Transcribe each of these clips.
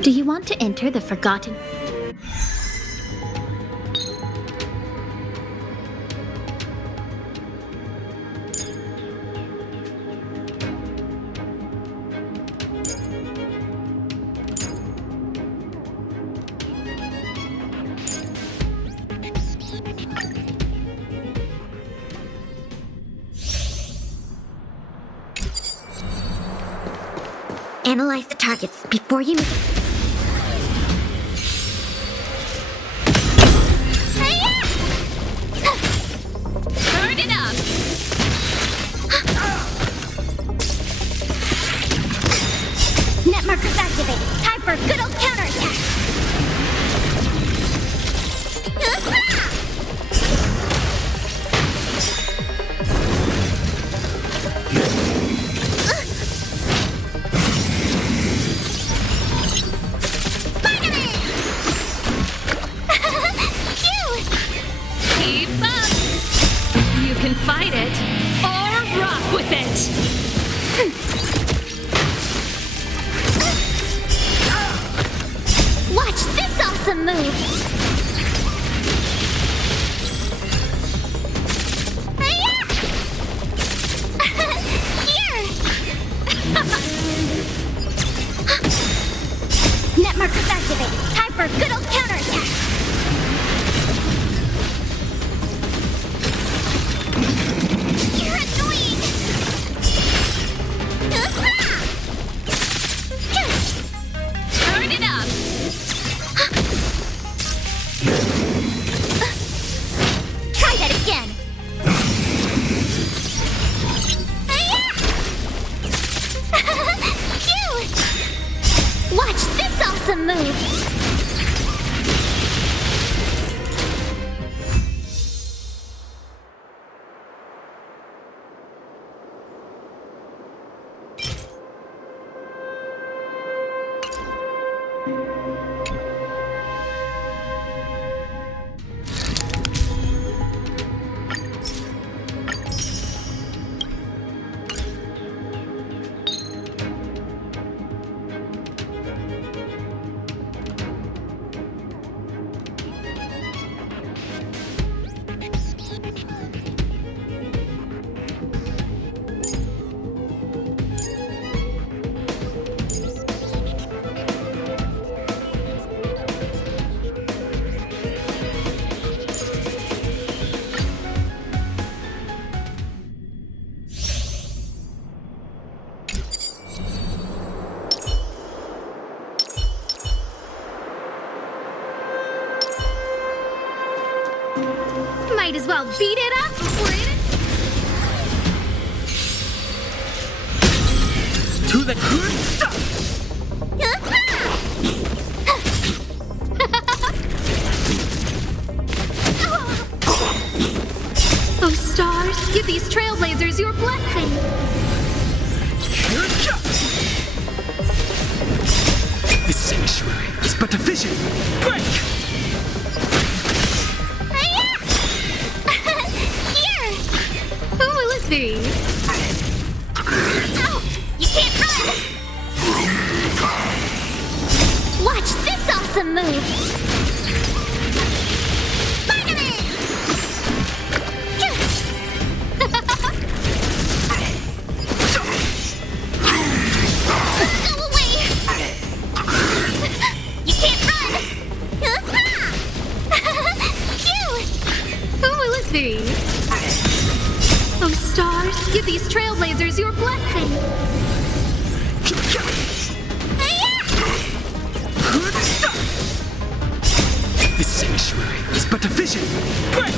Do you want to enter the forgotten? Analyze the targets before you move. Turn it up! Net markers activated. Time for a good old counterattack. Keep up! You can fight it, or rock with it! Watch this awesome move! Here! Net markers activated. Time for a good old counterattack. You're annoying! Turn it up! Try that again! Phew! Watch this awesome move! Might as well beat it up before it... To the good stuff! Oh, stars, give these Trailblazers your blessing! The sanctuary is but a vision! Break! Who will it be? Ow! You can't run! Watch this awesome move! Spider-Man! Go away! You can't run! Who will it be? Oh, stars, give these Trailblazers your blessing! Good stuff! The sanctuary is but a vision! Break!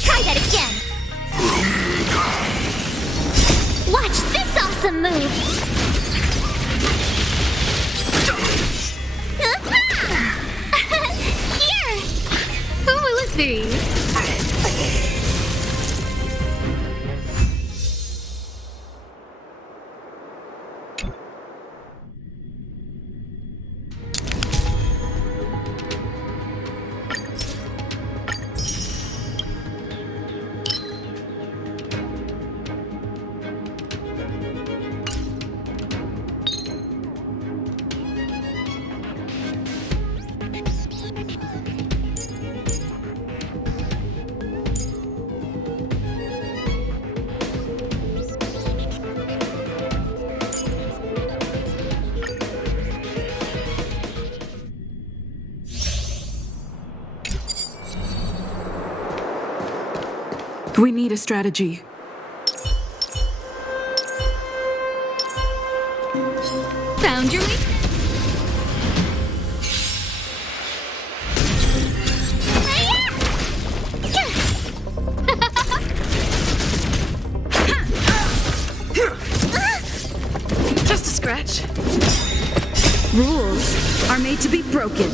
Try that again! Watch this awesome move! Here! Who will it be? We need a strategy. Found your weakness. Just a scratch. Rules are made to be broken.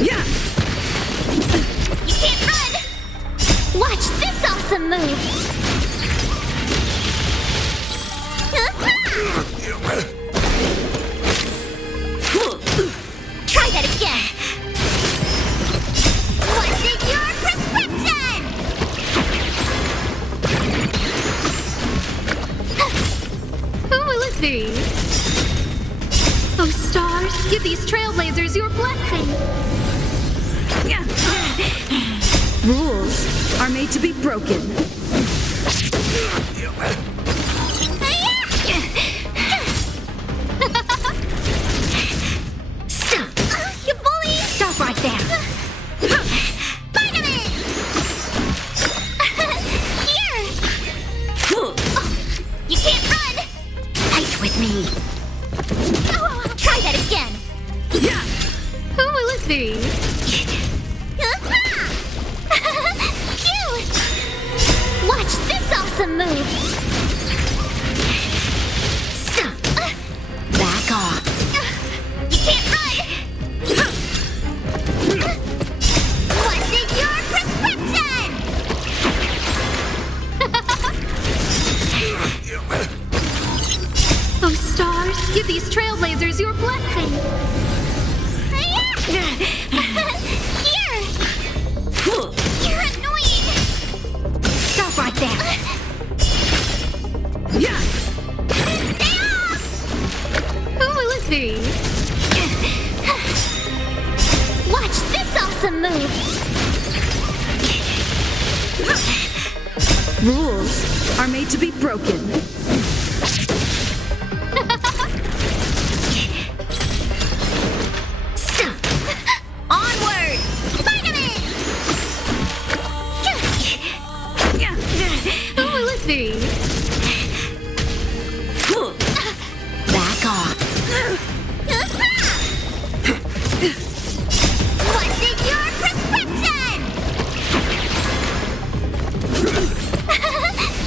Yeah! You can't run! Watch this awesome move! Try that again! What's in your prescription? Who will it be? Oh, stars, give these trailblazers your blessing. Rules are made to be broken. You bully! Stop right there! Vitamin! Here! You can't run! Fight with me! Try that again! Who will it be? Cute! Watch this awesome move! Back off! You can't run! What's in your prescription? Oh, stars, give these trailblazers your blessing. Here! You're annoying! Stop right there! Stay off! Who will it be? Watch this awesome move! Rules are made to be broken. Onward! Vitamin! Who will it be? Back off! What's in your prescription?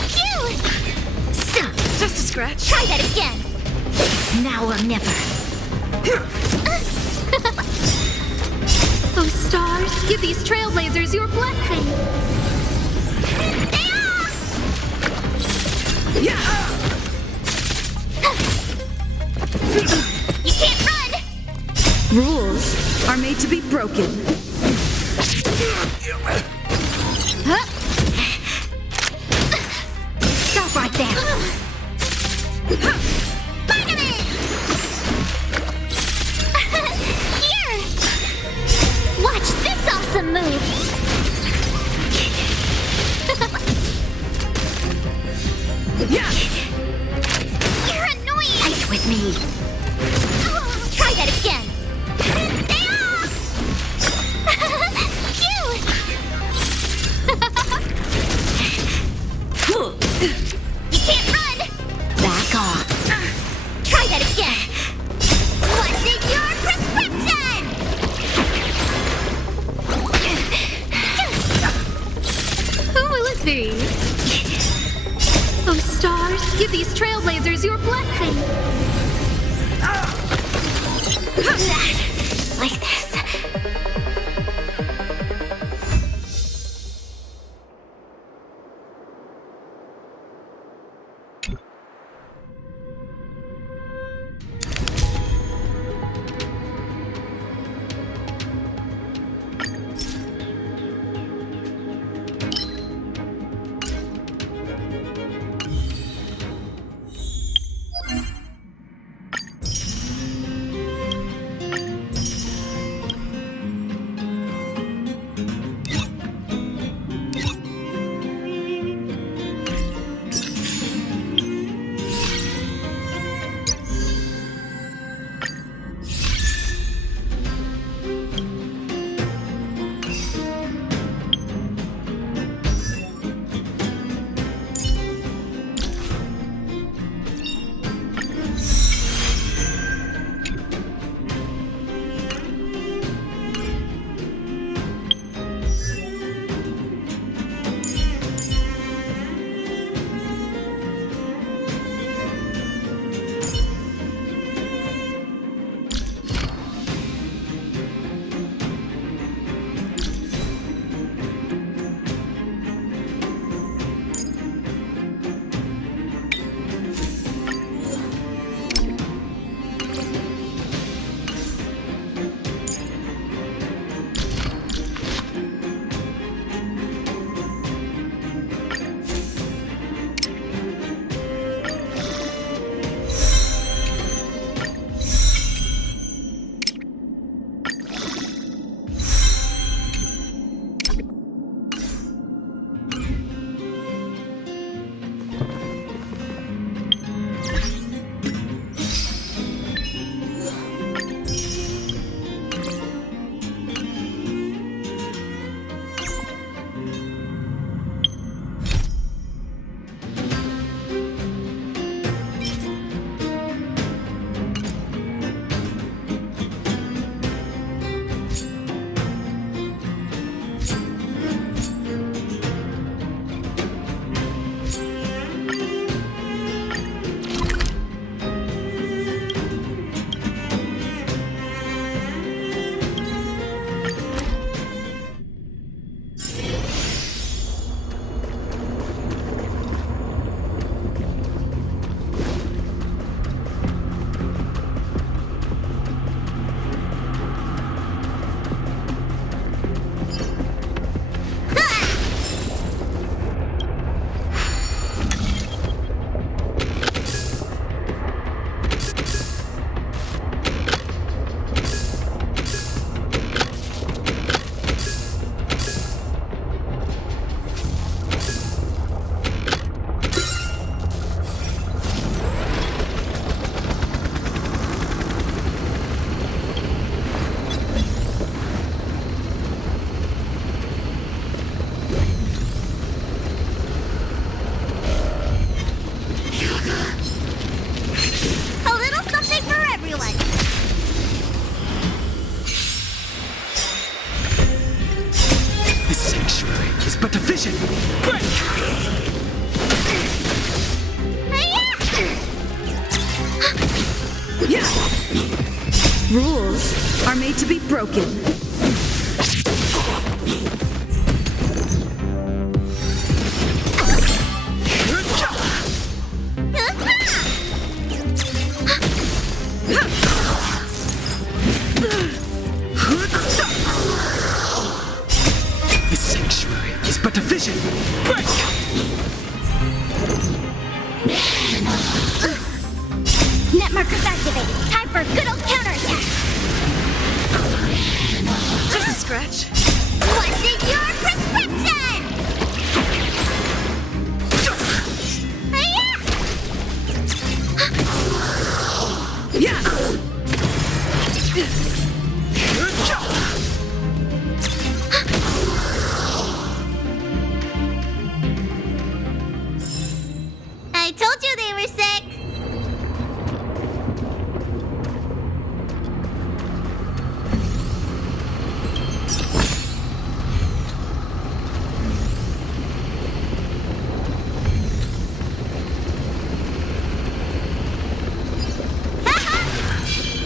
Cute! Just a scratch. Try that again! Now or never! Oh, stars, give these trailblazers your blessing. Stay off! You can't run! Rules are made to be broken. Stop right there! Vitamin! Here! Watch this awesome move! You're annoying! Fight with me! Try that again! Stay off! Cute! You can't run! Back off! Try that again! What's in your prescription? Who will it be? Oh, stars, give these trailblazers your blessing. Like this. is but a vision. Break! Yeah. Rules are made to be broken. The sanctuary is but a vision. Break! Net markers activated. Time for a good old counterattack. Just a scratch. What's in your prescription? Yeah. I told you they were sick.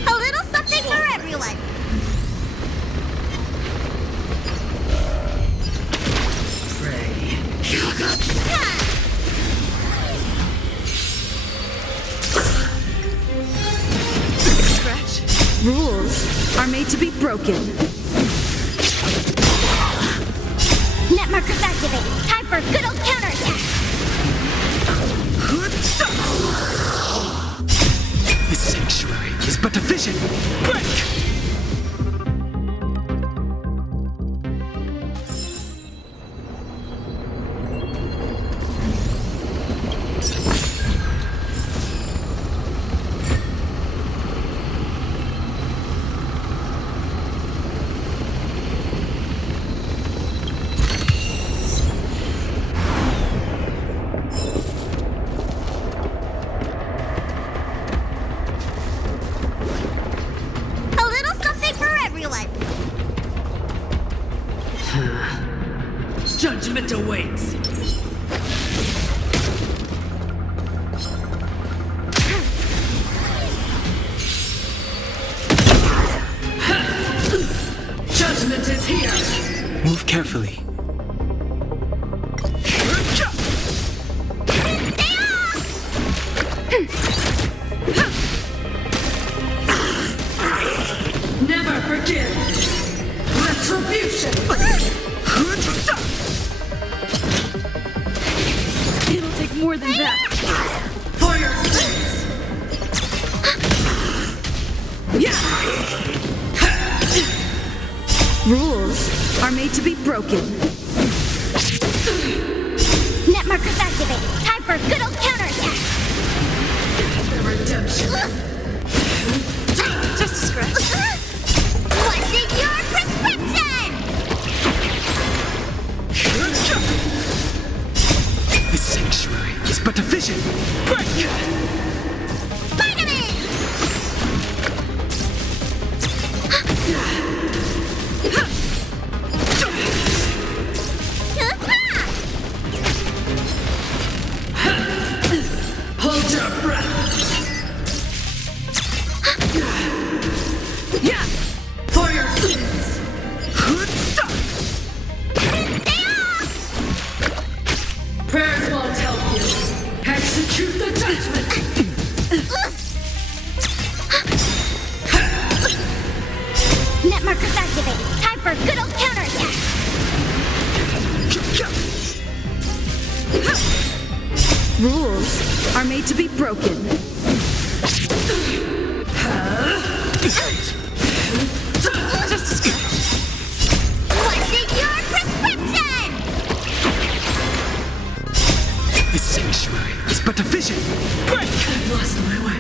A little something for everyone. Scratch. Rules are made to be broken. Net markers activated. Time for a good old counterattack. The sanctuary is but a vision. Break! A little something for everyone. Judgment awaits. Judgment is here. Move carefully. Never forgive. Retribution. It'll take more than that. For your sins. Yeah. Rules are made to be broken. Net markers activated. Time for a good old counterattack. The redemption. Just a scratch. What's in your prescription? The sanctuary is but a vision. Break! Vitamin! Hold your breath. Yeah. For your sins. Prayers won't help you. Execute the judgment. Net markers activated. Time for a good old counterattack. Rules are made to be broken. Just a scratch. What's in your prescription? The sanctuary is but a vision. Break! I've lost my way.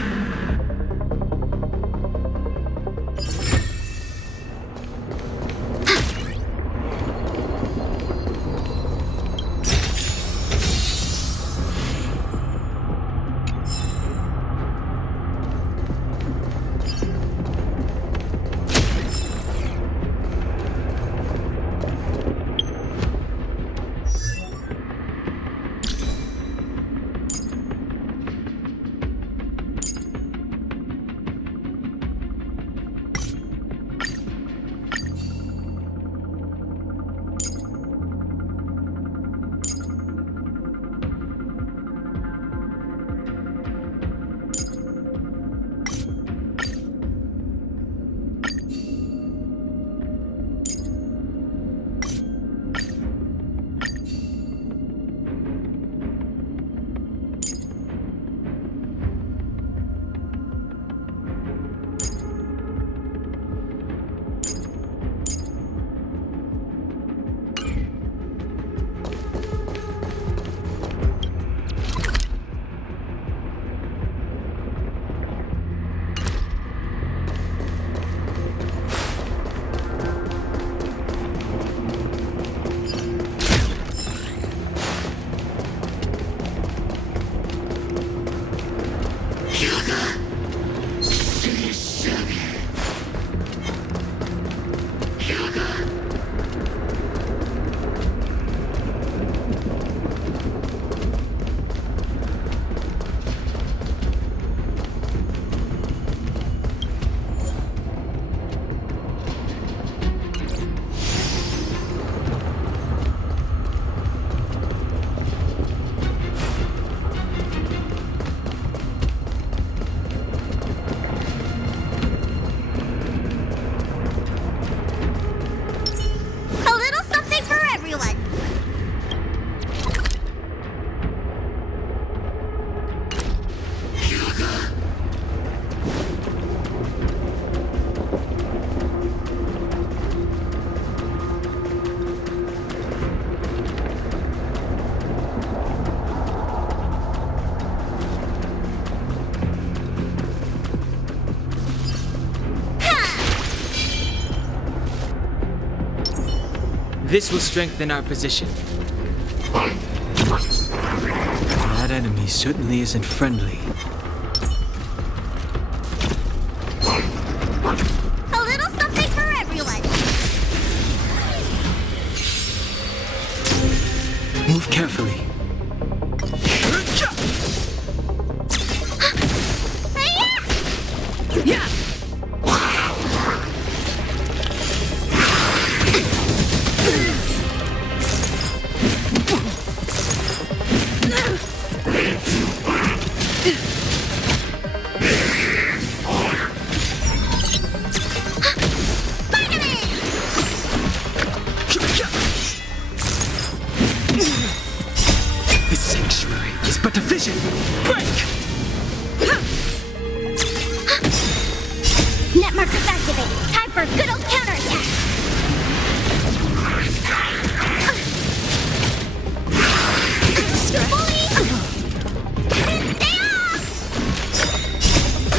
This will strengthen our position. That enemy certainly isn't friendly. A little something for everyone. Move carefully. Yeah! The sanctuary is but a vision. Break! Net markers activate. Time for a good old counterattack. Bully! Stay off!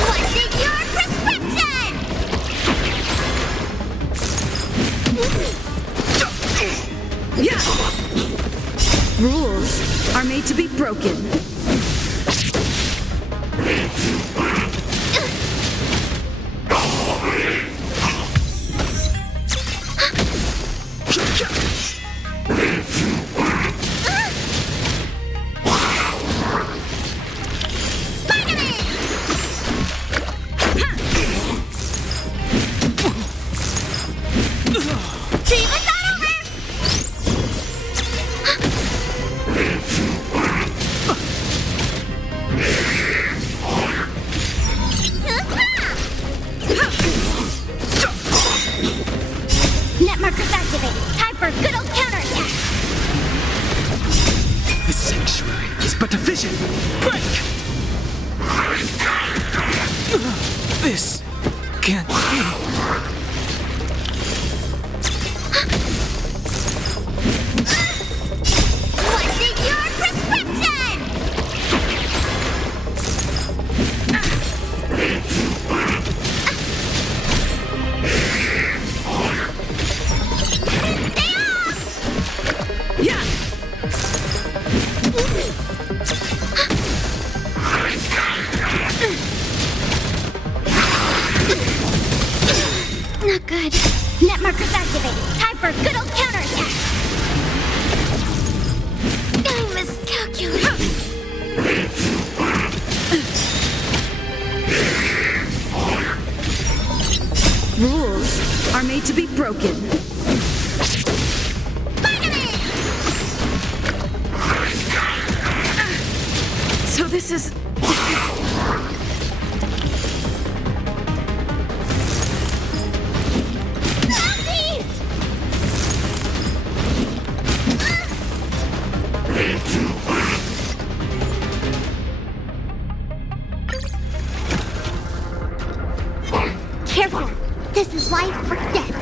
What's in your prescription? Yeah! Rules are made to be broken. Net markers activate. Time for a good old counterattack. The sanctuary is but a vision. Break! This can't be. What's in your prescription? Stay off! Yeah! Not good. Net markers activate. Time for a good old counterattack. I miscalculated. Rules are made to be broken. So this is... Careful. This is life or death.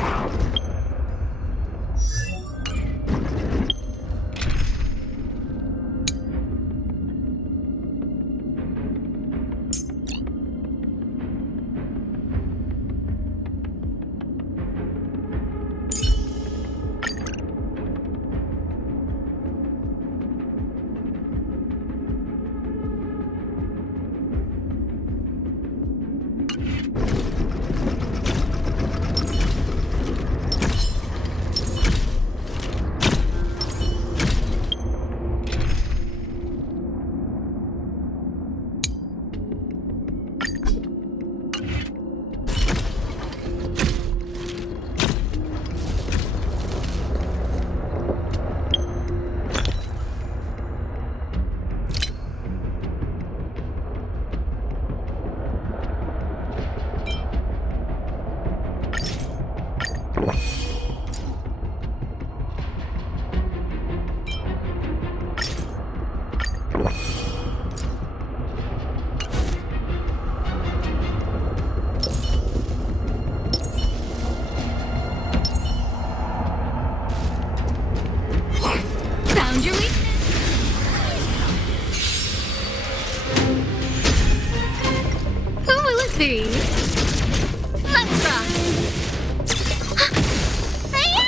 Found your weakness. Who will it be? Let's rock. Hey-ya!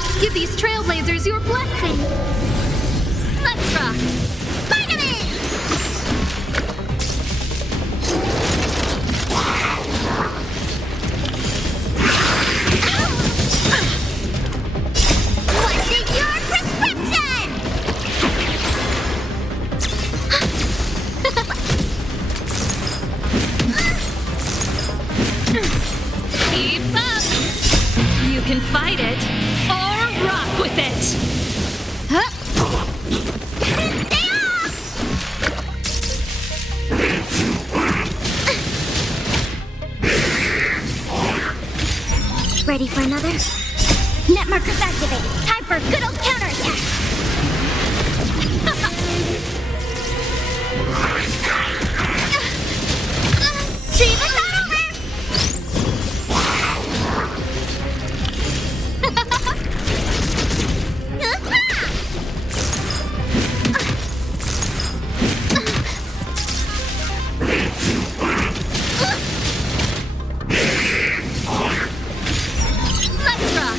stars, give these trailblazers your blessing. Let's rock! Vitamin! What's in your prescription? Keep up! You can fight it, or rock with it! Stay off! Ready for another? Net markers activated. Time for a good old counterattack! Dream is not over! Let's rock!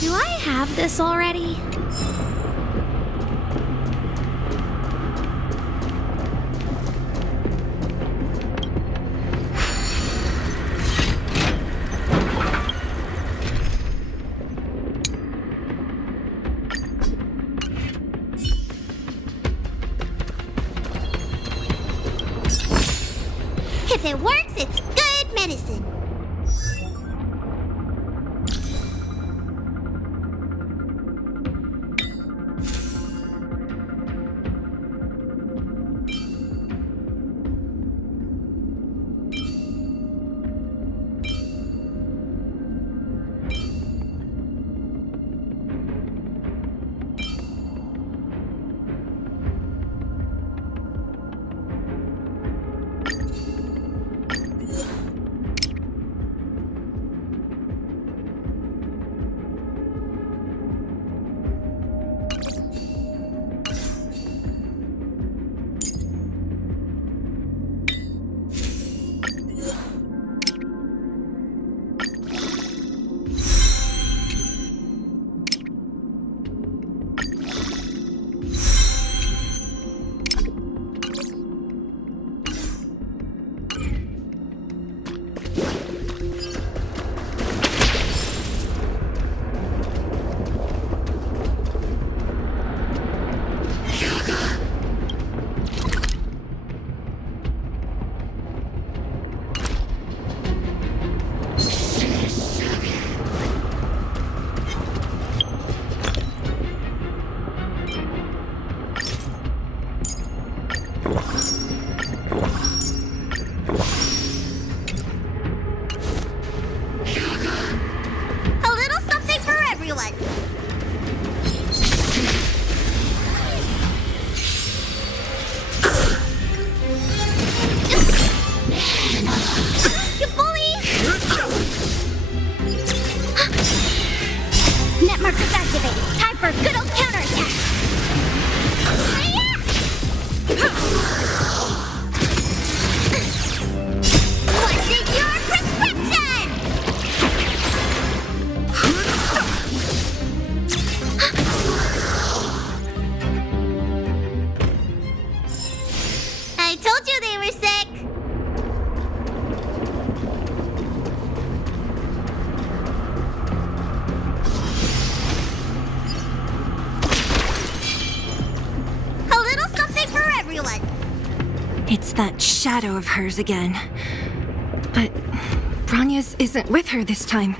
Do I have this already? If it works, it's good medicine. It's that shadow of hers again. But Branya's isn't with her this time.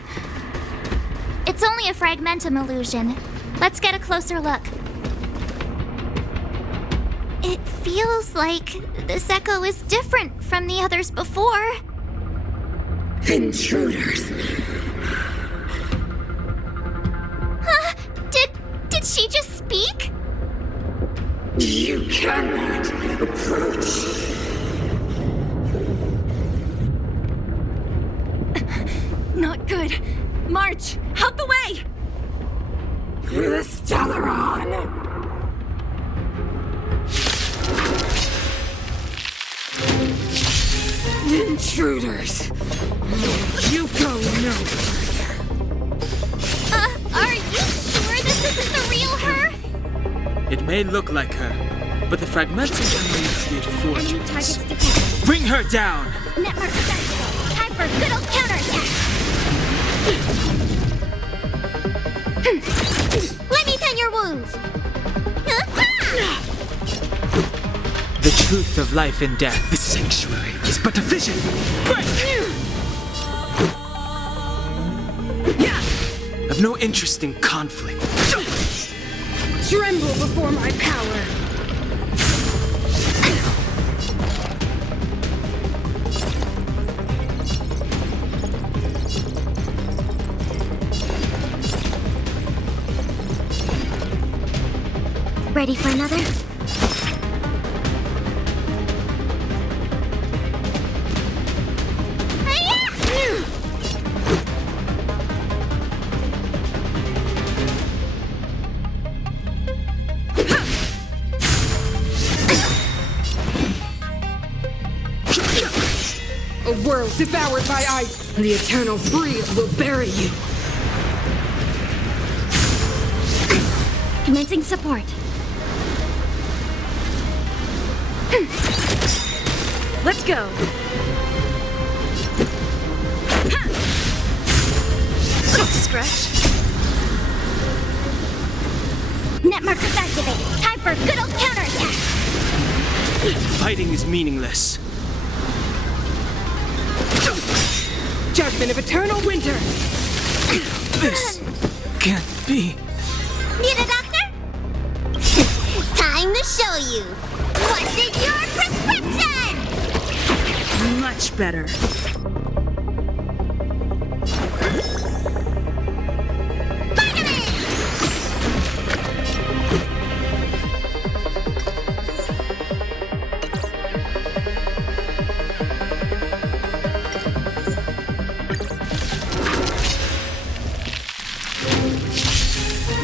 It's only a fragmentum illusion. Let's get a closer look. It feels like this echo is different from the others before. Intruders. Huh? Did she just speak? You cannot approach. Not good. March, out the way! You're the Stellaron! Intruders! You go no further. Are you sure this isn't the real her? It may look like her, but the fragmentum can only create Enemy targets fortunes. detected. Bring her down! Network activated. Time for good old counterattack. Let me tend your wounds. The truth of life and death. The sanctuary is but a vision. Break! I've no interest in conflict. Tremble before my power! Ready for another? A world devoured by ice! The eternal freeze will bury you! Commencing support. Let's go! Stretch. Net markers activated. Time for good old counterattack. Fighting is meaningless. Judgment of eternal winter! This can't be. Need a doctor? Time to show you. What's in your prescription? Much better.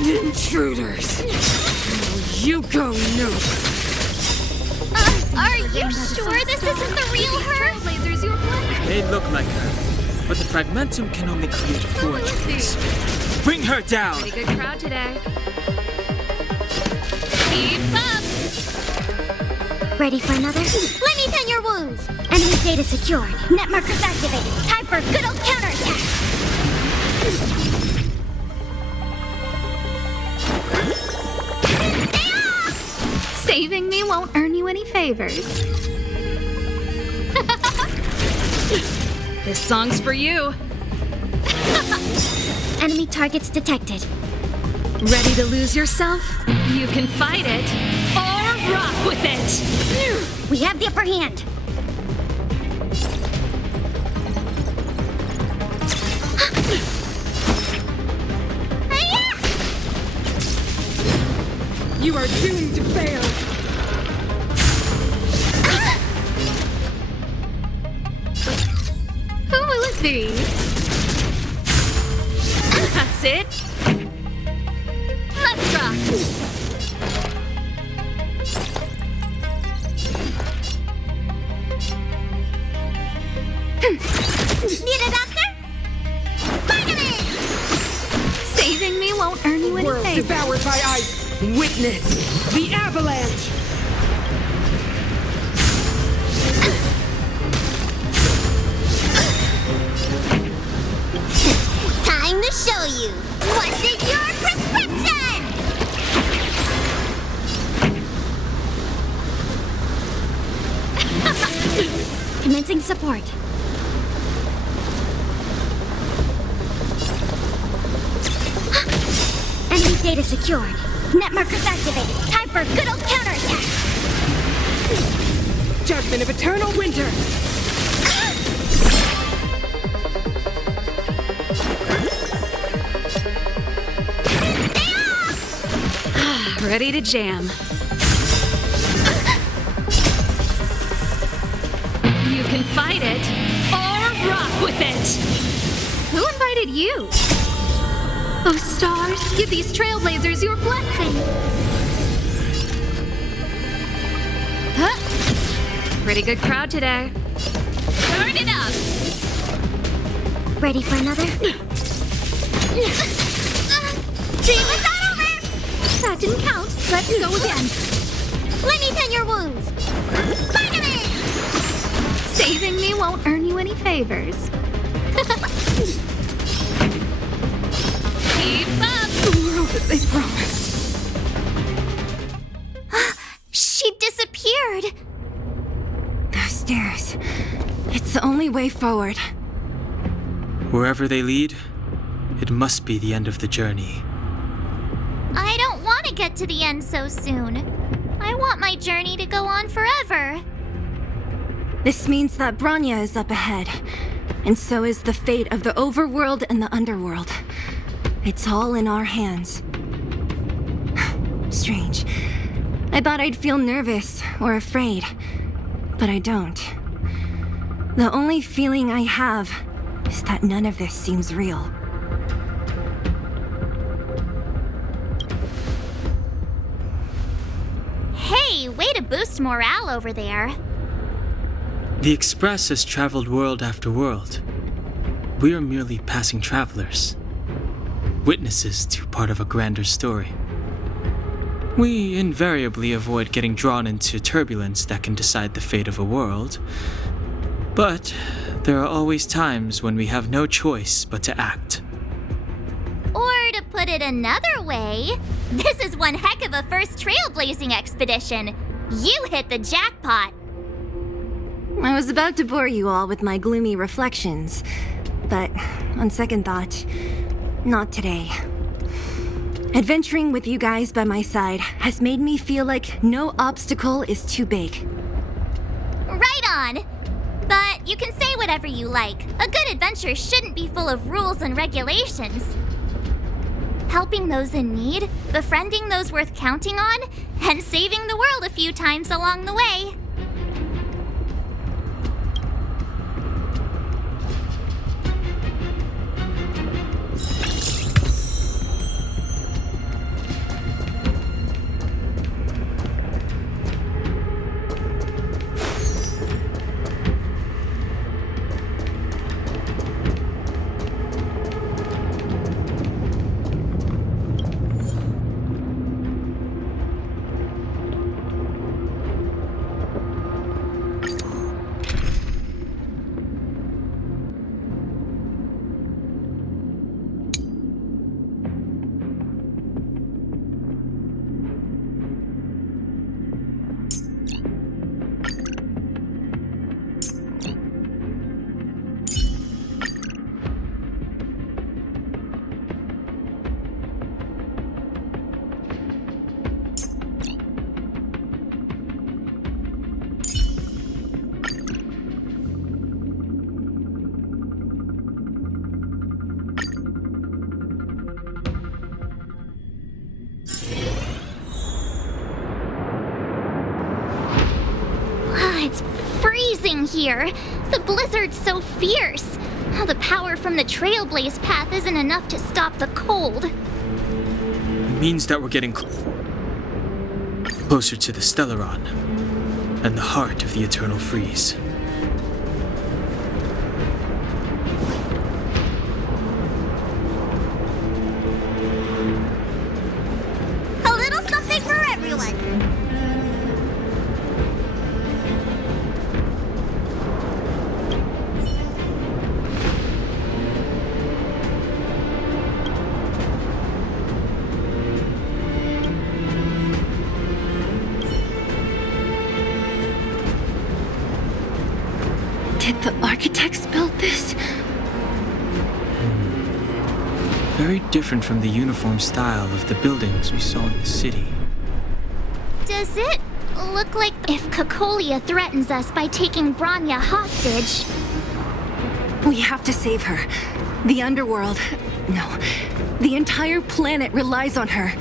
Intruders! You go no. Are you sure this isn't the real her? Trailblazers, your blessing. It may look like her, but the fragmentum can only create fortunes. Bring her down! Pretty good crowd today. Keep up! Ready for another? Let me tend your wounds. Enemy data secured. Net markers activated. Time for good old counterattack. Saving me won't earn you any favors. This song's for you. Enemy targets detected. Ready to lose yourself? You can fight it or rock with it. We have the upper hand. You are doomed to fail! Who will it be? That's it. Let's rock. Need a doctor? Vitamin! Saving me won't earn you any World favors. devoured by ice! Witness the avalanche! Time to show you. What's in your prescription? Commencing support. Enemy data secured. Net markers activated. Time for good old counterattack. Judgment of eternal winter! Ready to jam. You can fight it or rock with it. Who invited you? Oh, stars, give these trailblazers your blessing. Huh? Pretty good crowd today. Turn it up! Ready for another? Dream is not over! That didn't count. Let's go again. Let me tend your wounds. Spider-Man! Saving me won't earn you any favors. Keep up! The world that they promised. She disappeared. Those stairs. It's the only way forward. Wherever they lead, it must be the end of the journey. I don't want to get to the end so soon. I want my journey to go on forever. This means that Bronya is up ahead. And so is the fate of the overworld and the underworld. It's all in our hands. Strange. I thought I'd feel nervous or afraid, but I don't. The only feeling I have is that none of this seems real. Hey, way to boost morale over there. The Express has traveled world after world. We are merely passing travelers, witnesses to part of a grander story. We invariably avoid getting drawn into turbulence that can decide the fate of a world. But there are always times when we have no choice but to act. Or to put it another way, this is one heck of a first trailblazing expedition. You hit the jackpot. I was about to bore you all with my gloomy reflections, but on second thought, not today. Adventuring with you guys by my side has made me feel like no obstacle is too big. Right on. But you can say whatever you like. A good adventure shouldn't be full of rules and regulations. Helping those in need, befriending those worth counting on, and saving the world a few times along the way. It's freezing here. The blizzard's so fierce. The power from the Trailblaze path isn't enough to stop the cold. It means that we're getting closer to the Stellaron and the heart of the eternal freeze. A little something for everyone. Did the architects build this? Very different from the uniform style of the buildings we saw in the city. Does it look like if Cocolia threatens us by taking Bronya hostage? We have to save her. The Underworld, no, the entire planet relies on her.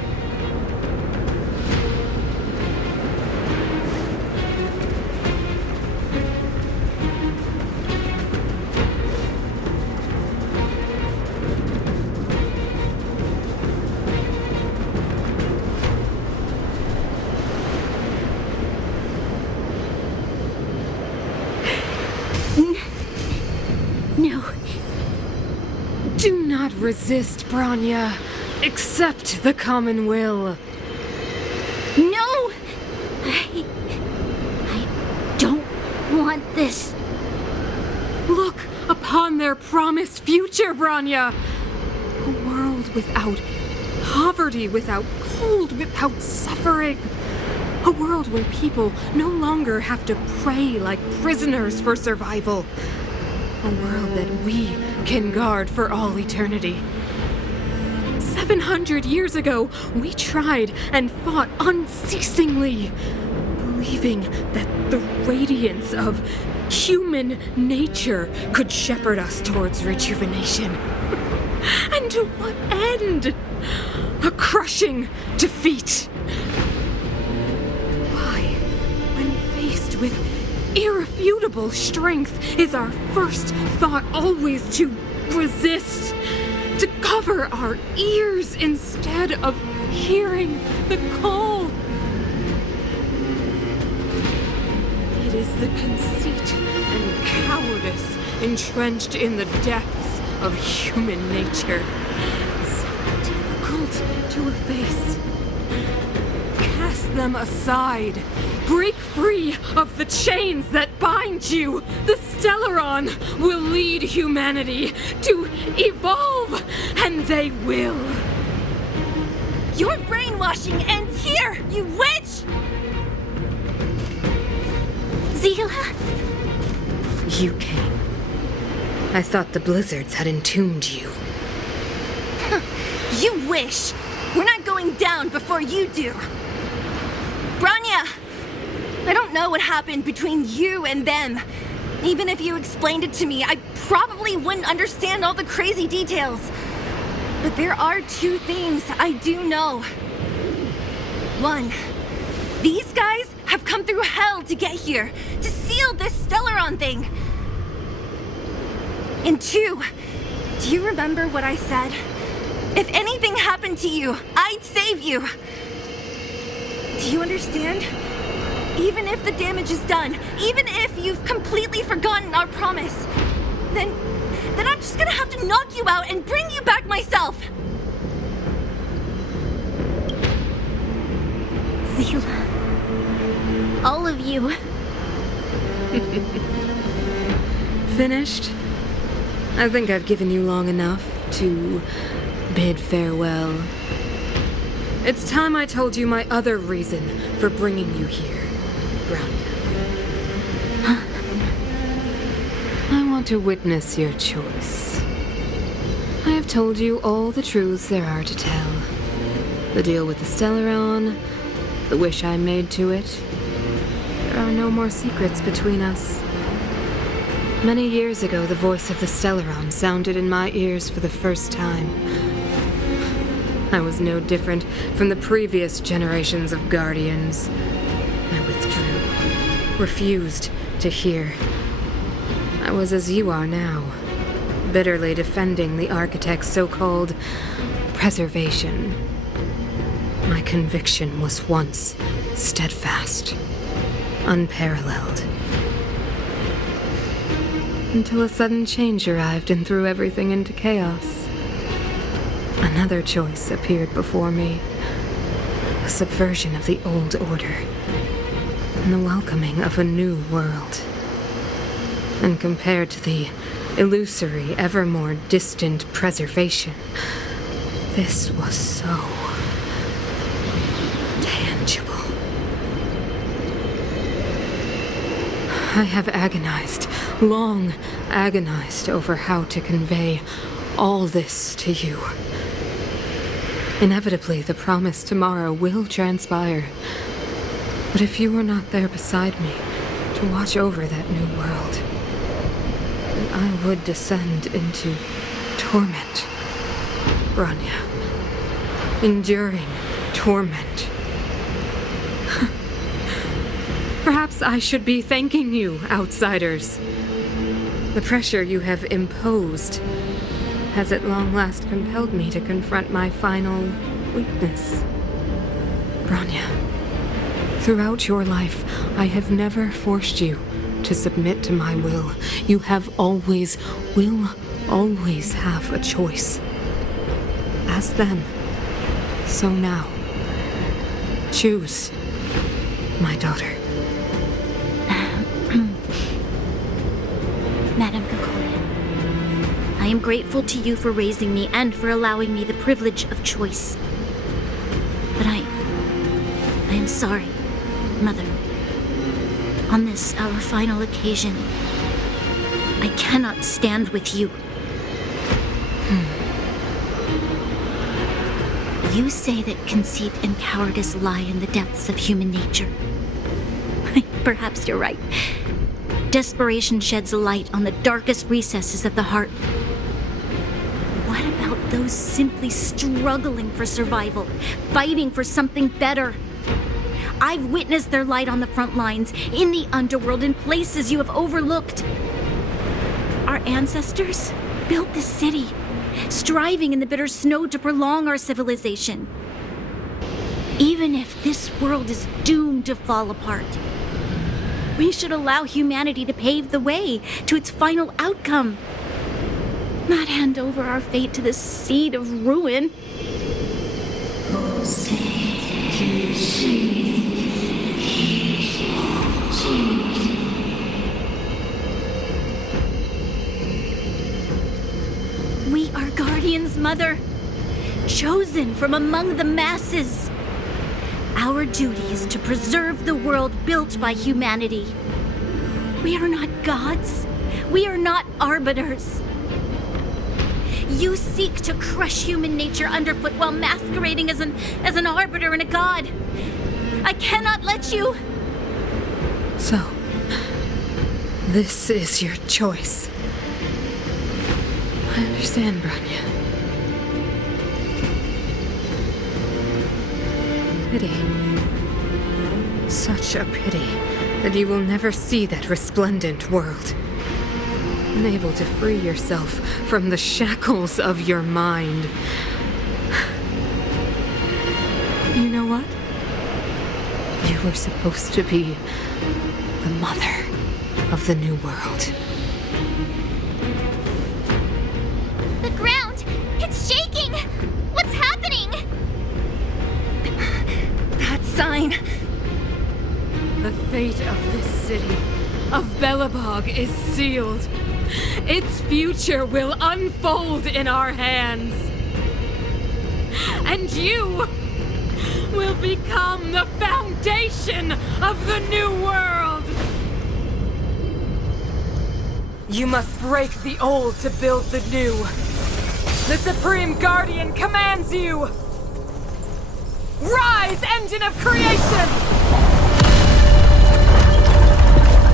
resist, Bronya. Accept the common will. No! I don't want this. Look upon their promised future, Bronya. A world without poverty, without cold, without suffering. A world where people no longer have to pray like prisoners for survival. A world that we can guard for all eternity. 700 years ago, we tried and fought unceasingly, believing that the radiance of human nature could shepherd us towards rejuvenation. And to what end? A crushing defeat. Why, when faced with irrefutable strength, is our first thought always to resist? To cover our ears instead of hearing the call? It is the conceit and cowardice entrenched in the depths of human nature, so difficult to efface. Cast them aside. Break free of the chains that bind you. The Stellaron will lead humanity to evolve, and they will. Your brainwashing ends here, you witch! Zila? You came. I thought the blizzards had entombed you. You wish! We're not going down before you do! Bronya! I don't know what happened between you and them. Even if you explained it to me, I probably wouldn't understand all the crazy details. But there are two things I do know. One, these guys have come through hell to get here, to seal this Stellaron thing. And two, do you remember what I said? If anything happened to you, I'd save you. Do you understand? Even if the damage is done, even if you've completely forgotten our promise, then I'm just gonna have to knock you out and bring you back myself. Zila. All of you. Finished? I think I've given you long enough to bid farewell. It's time I told you my other reason for bringing you here, Bronya. I want to witness your choice. I have told you all the truths there are to tell. The deal with the Stellaron, the wish I made to it. There are no more secrets between us. Many years ago, the voice of the Stellaron sounded in my ears for the first time. I was no different from the previous generations of Guardians. I withdrew, refused to hear. I was as you are now, bitterly defending the Architect's so-called preservation. My conviction was once steadfast, unparalleled. Until a sudden change arrived and threw everything into chaos. Another choice appeared before me. A subversion of the old order. And the welcoming of a new world. And compared to the illusory, ever more distant preservation, this was so tangible. I have agonized, long agonized over how to convey all this to you. Inevitably, the promised tomorrow will transpire. But if you were not there beside me to watch over that new world, then I would descend into torment, Bronya. Enduring torment. Perhaps I should be thanking you, outsiders. The pressure you have imposed has at long last compelled me to confront my final weakness. Bronya, throughout your life, I have never forced you to submit to my will. You have always, will always have a choice. As then, so now. Choose, my daughter. Madame Kokoya, I am grateful to you for raising me and for allowing me the privilege of choice. But I am sorry, Mother. On this, our final occasion, I cannot stand with you. You say that conceit and cowardice lie in the depths of human nature. Perhaps you're right. Desperation sheds a light on the darkest recesses of the heart. What about those simply struggling for survival, fighting for something better? I've witnessed their light on the front lines, in the underworld, in places you have overlooked. Our ancestors built this city, striving in the bitter snow to prolong our civilization. Even if this world is doomed to fall apart, we should allow humanity to pave the way to its final outcome. Not hand over our fate to the seed of ruin. We are guardians, Mother, chosen from among the masses. Our duty is to preserve the world built by humanity. We are not gods. We are not arbiters. You seek to crush human nature underfoot while masquerading as an arbiter and a god. I cannot let you. So, this is your choice. I understand, Branya. Pity. Such a pity that you will never see that resplendent world. Unable to free yourself from the shackles of your mind. You know what? You were supposed to be the mother of the new world. The ground! It's shaking! What's happening? That sign. The fate of this city, of Belobog, is sealed. Its future will unfold in our hands. And you will become the foundation of the new world. You must break the old to build the new. The Supreme Guardian commands you! Rise, engine of creation!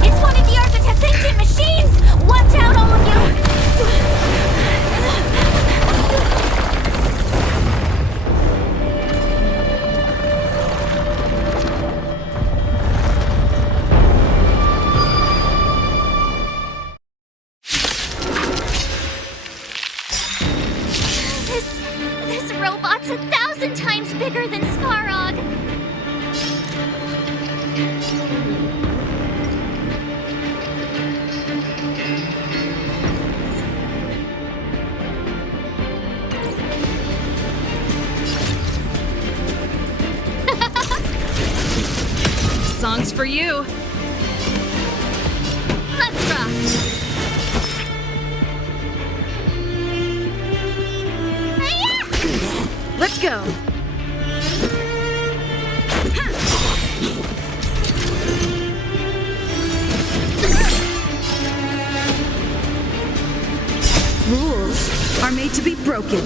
It's one of the Architect's ancient machines! Watch out, all of you! This robot's 1,000 times bigger than Svarog. Song's for you. Let's rock! Let's go. Rules are made to be broken.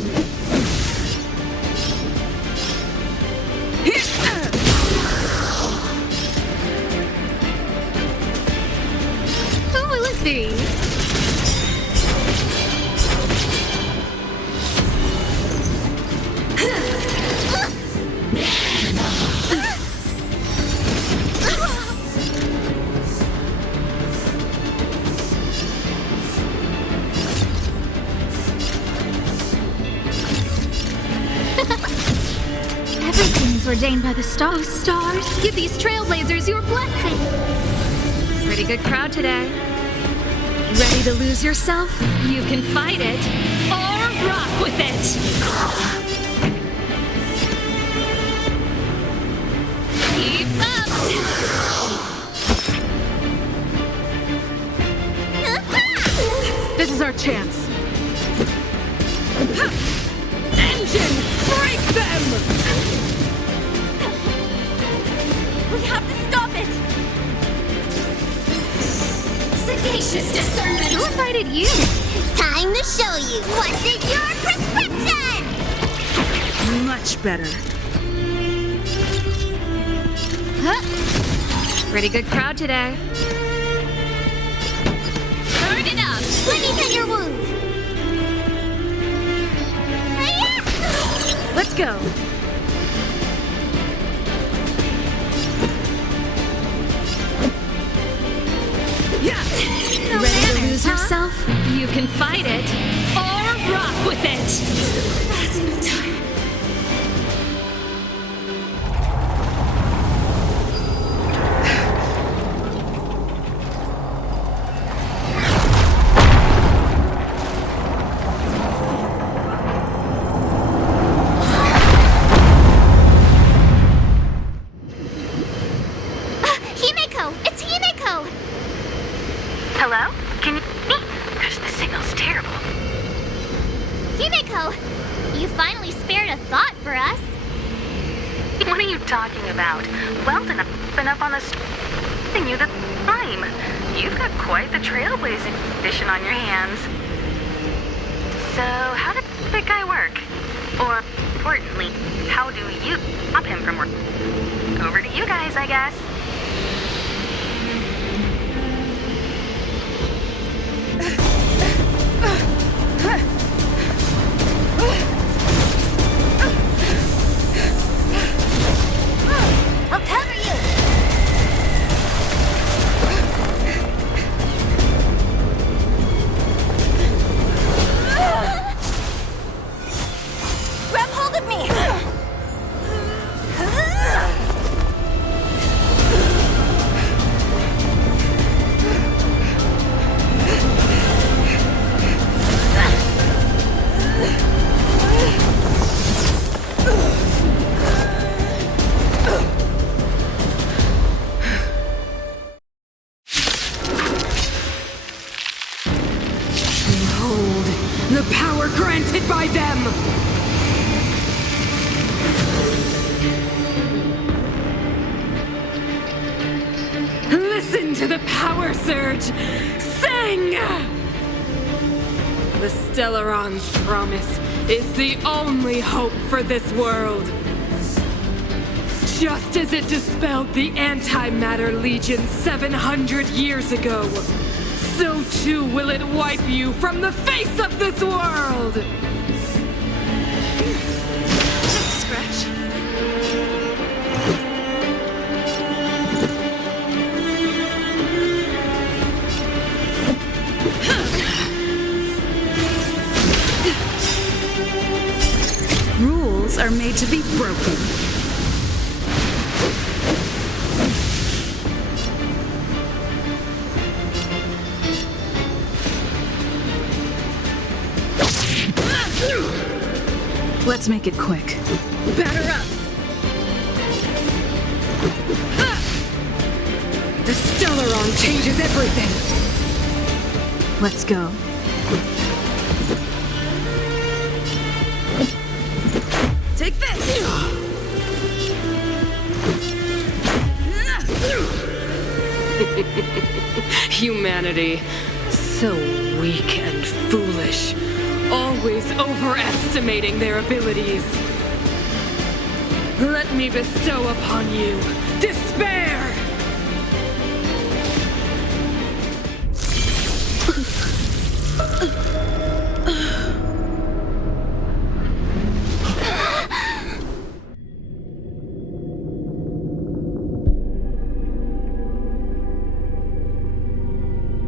Who will it be? Everything is ordained by the stars. Stars, give these Trailblazers your blessing. Pretty good crowd today. Ready to lose yourself? You can fight it or rock with it. chance. Engine, break them! We have to stop it! Sagacious discernment! Who invited you? Time to show you what's in your prescription! Much better. Pretty good crowd today. Burn it up! Let me tend your wounds! Hi-ya! Let's go. No Ready to manners, lose huh? yourself? You can fight it, or rock with it. Passing the time. Himeko! It's Himeko! Hello? Can you hear me? Because the signal's terrible. Himeko! You finally spared a thought for us. What are you talking about? Weldon, I've been up on the thing you the time. You've got quite the trailblazing edition on your hands. So, how did that guy work? Or, importantly, how do you stop him from working? Over to you guys, I guess. I'll cover you! Grab hold of me! Behold, the power granted by them! Listen to the power surge! Sing! The Stellaron's promise is the only hope for this world. Just as it dispelled the Antimatter Legion 700 years ago, so too will it wipe you from the face of this world! Scratch. Rules are made to be broken. Let's make it quick. Batter up! The Stellaron changes everything! Let's go. Take this! Humanity, so weak and foolish, always overestimating their abilities. Let me bestow upon you despair!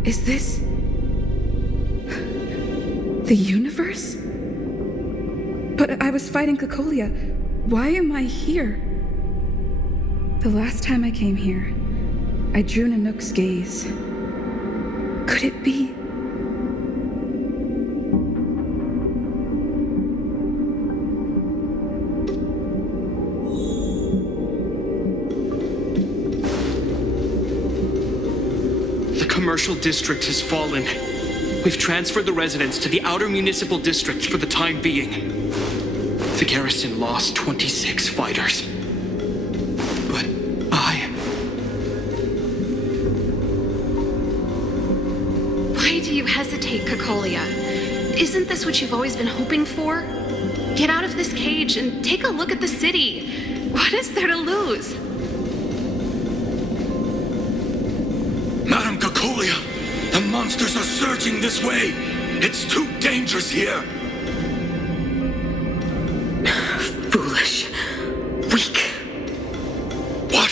Is this the universe? But I was fighting Cocolia. Why am I here? The last time I came here, I drew Nanook's gaze. Could it be? The commercial district has fallen. We've transferred the residents to the outer municipal district for the time being. The garrison lost 26 fighters. But Why do you hesitate, Cocolia? Isn't this what you've always been hoping for? Get out of this cage and take a look at the city. What is there to lose? Madam Cocolia, the monsters are surging this way. It's too dangerous here. Foolish. Weak. What?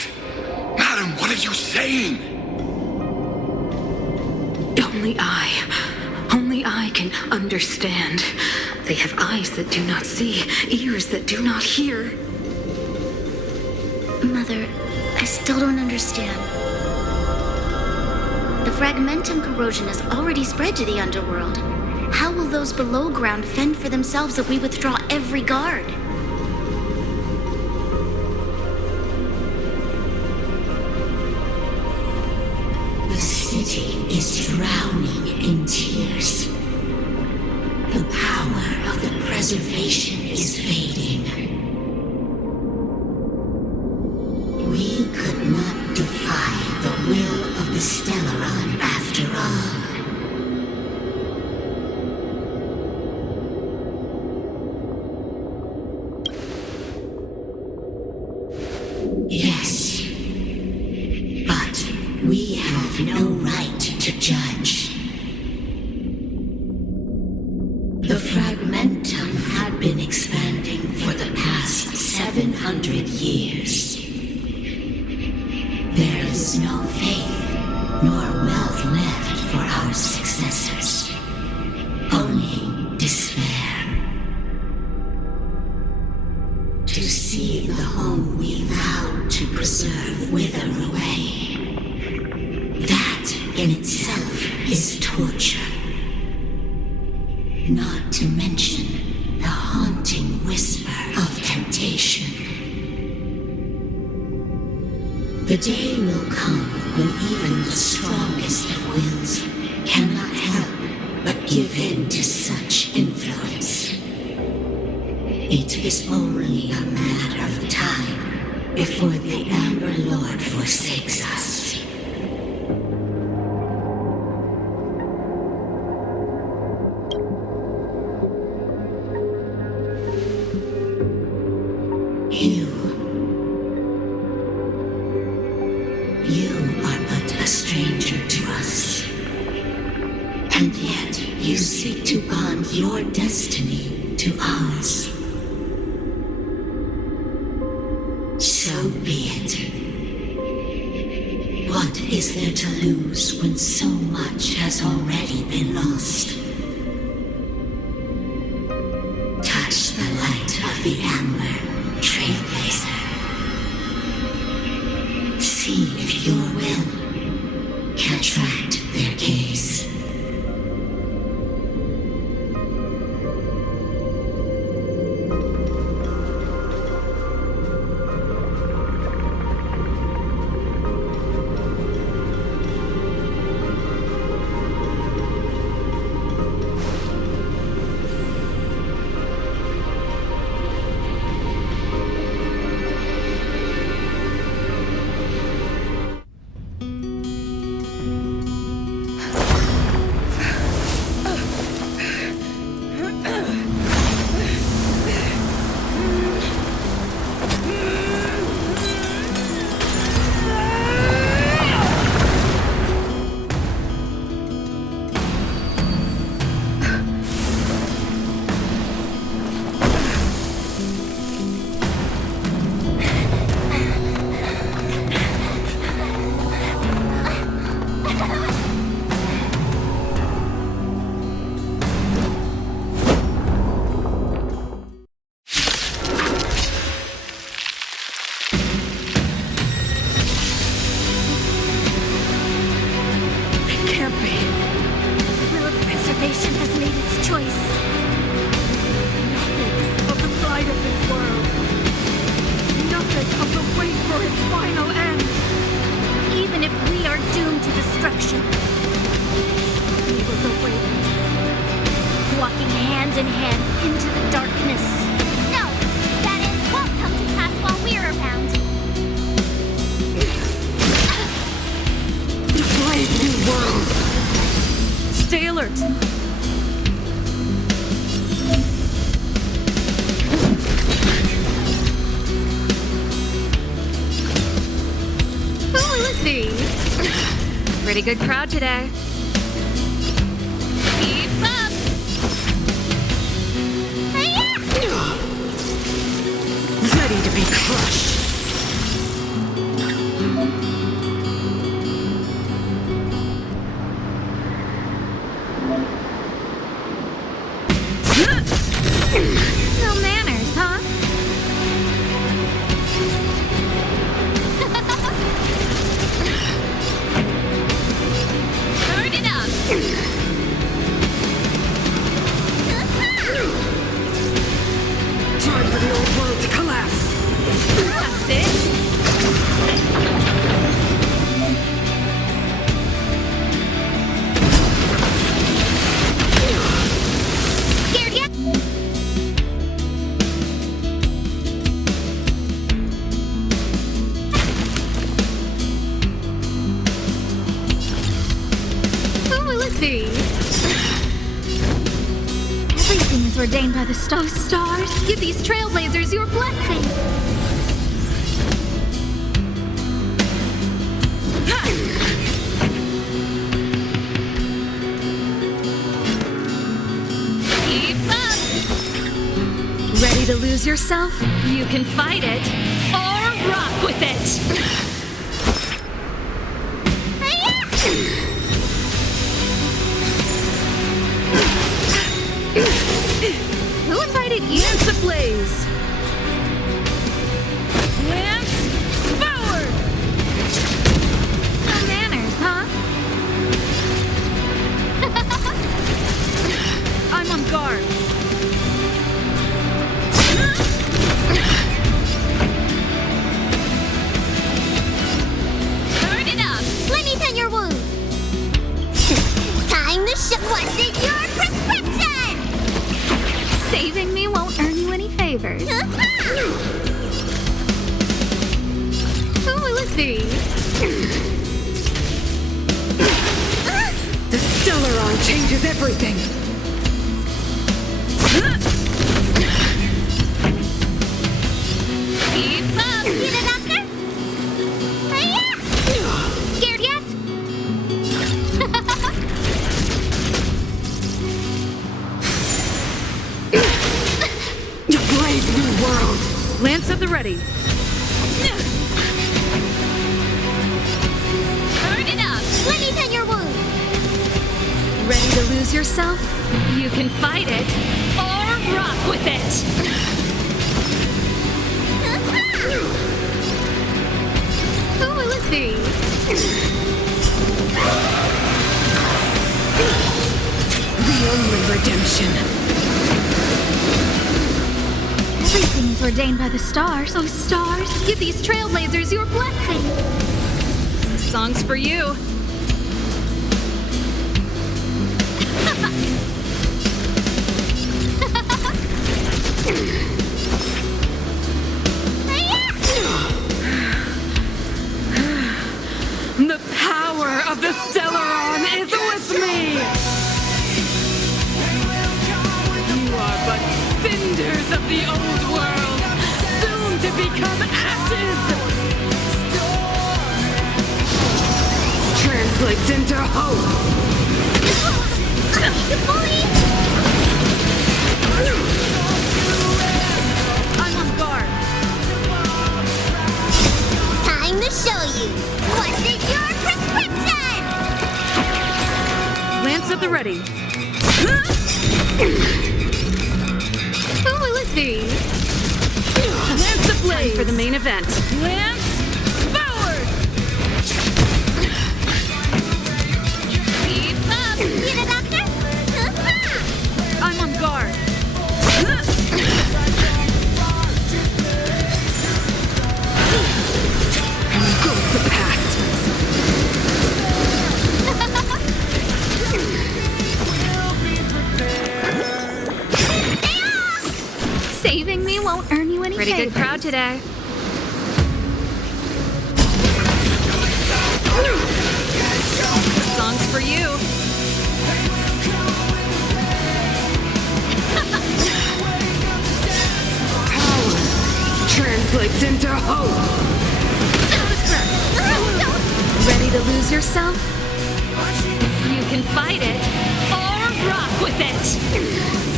Madam, what are you saying? Only I can understand. They have eyes that do not see, ears that do not hear. Mother, I still don't understand. The fragmentum corrosion has already spread to the Underworld. How will those below ground fend for themselves if we withdraw every guard? The city is drowning in tears. The power of the preservation is fading. We could not defy the will of the Stellaron after all. Yes, but we have no right to judge. The fragmentum had been expanding for the past 700 years. There is no faith nor wealth left for our successors. Only despair. To see the home we vowed to preserve wither away. That in itself is torture. Not to mention the haunting whisper of temptation. The day will come when even the strongest of wills cannot help but give in to such influence. It is only a matter of time before the Amber Lord forsakes us. You are but a stranger to us. And yet you seek to bond your destiny to ours. So be it. What is there to lose when so much has already been lost? Touch the light of the Amber, Trailblazer. See if your will can attract their gaze. hand in hand into the darkness. No, that end won't come to pass while we're around. The brave new world! Stay alert. Who will it be? Pretty good crowd today. Keep up! Ready to be crushed! No manners, huh? Turn it up! Time for the old world to collapse! That's it. Scared yet? Who will it be? Everything is ordained by the stars. Stars, give these trailblazers your blessing. Keep up! Ready to lose yourself? You can fight it or rock with it. Who invited you? Lance ablaze. Lance forward. No manners, huh? I'm on guard. Turn it up! Let me pen your wounds! Time to show what's in your prescription! Saving me won't earn you any favors. Who will it be? The Stellaron changes everything! Keep up! Get it, doctor? Scared yet? The brave new world! Lance at the ready. Turn it up! Let me pen your wounds! Ready to lose yourself? You can fight it or rock with it. Who will it be? The only redemption! Everything is ordained by the stars. Oh, stars, give these trailblazers your blessing. This song's for you. The power of the Stellaron is with me! You are but cinders of the old world, soon to become ashes! Translates into hope! I'm on guard. Time to show you what's in your prescription! Lance at the ready. Who will it be? Lance ablaze for the main event. Lance forward! Keep up! Get it, doctor? I'm on guard. Go with the past! Pretty good crowd today. This song's for you. Power translates into hope. Ready to lose yourself? You can fight it or rock with it.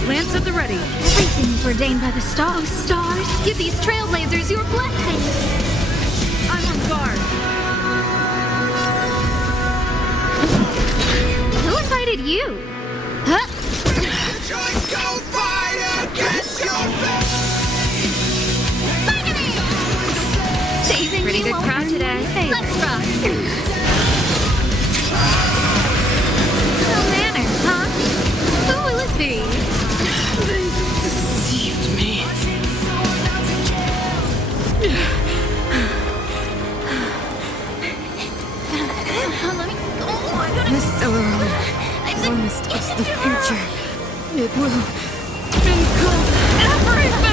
Lance at the ready. Everything is ordained by the stars. Stars, give these trailblazers your blessing. I'm on guard. Who invited you? Huh? Just go fight against your fate! Saving Pretty you good won't crowd earn today. my favor. Let's rock. No manners, huh? Who will it be? They deceived me. The Stellaron promised us the future. It will engulf everything!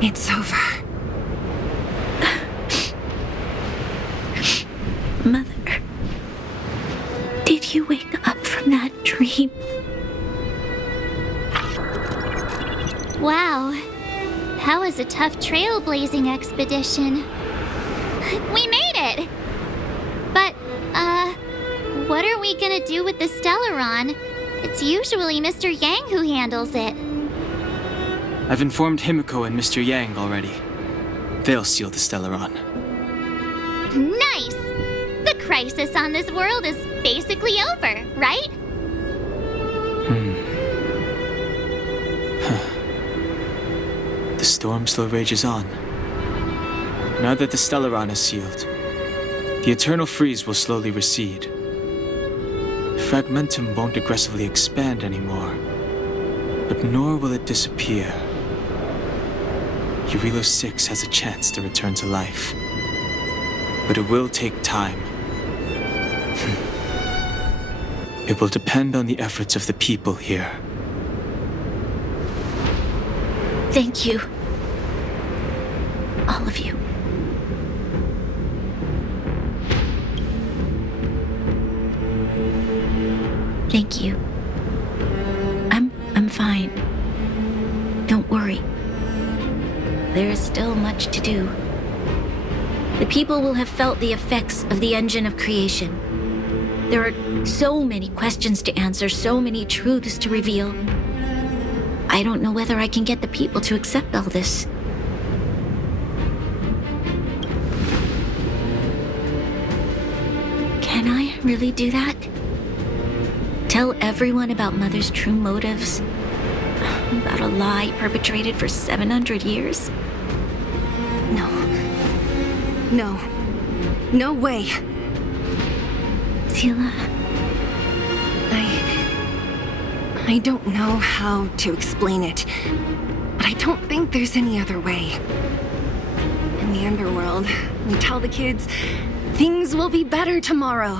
It's over. Mother, did you wake up from that dream? Wow. That was a tough trailblazing expedition. We made it! But, what are we gonna do with the Stellaron? It's usually Mr. Yang who handles it. I've informed Himiko and Mr. Yang already. They'll seal the Stellaron. Nice! The crisis on this world is basically over, right? The storm still rages on. Now that the Stellaron is sealed, the eternal freeze will slowly recede. Fragmentum won't aggressively expand anymore, but nor will it disappear. Urilo 6 has a chance to return to life, but it will take time. It will depend on the efforts of the people here. Thank you. All of you. Thank you. I'm fine. Don't worry. There is still much to do. The people will have felt the effects of the engine of creation. There are so many questions to answer, so many truths to reveal. I don't know whether I can get the people to accept all this. Can I really do that? Tell everyone about Mother's true motives? About a lie perpetrated for 700 years? No. No way. Sila. I don't know how to explain it, but I don't think there's any other way. In the Underworld, we tell the kids, things will be better tomorrow.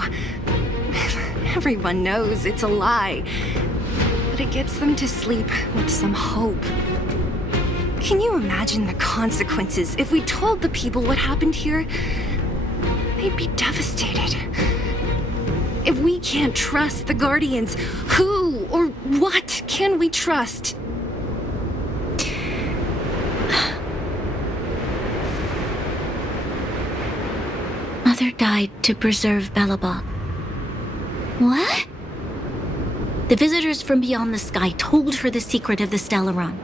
Everyone knows it's a lie, but it gets them to sleep with some hope. Can you imagine the consequences if we told the people what happened here? They'd be devastated. If we can't trust the Guardians, who or what can we trust? Mother died to preserve Belobog. What? The visitors from beyond the sky told her the secret of the Stellaron.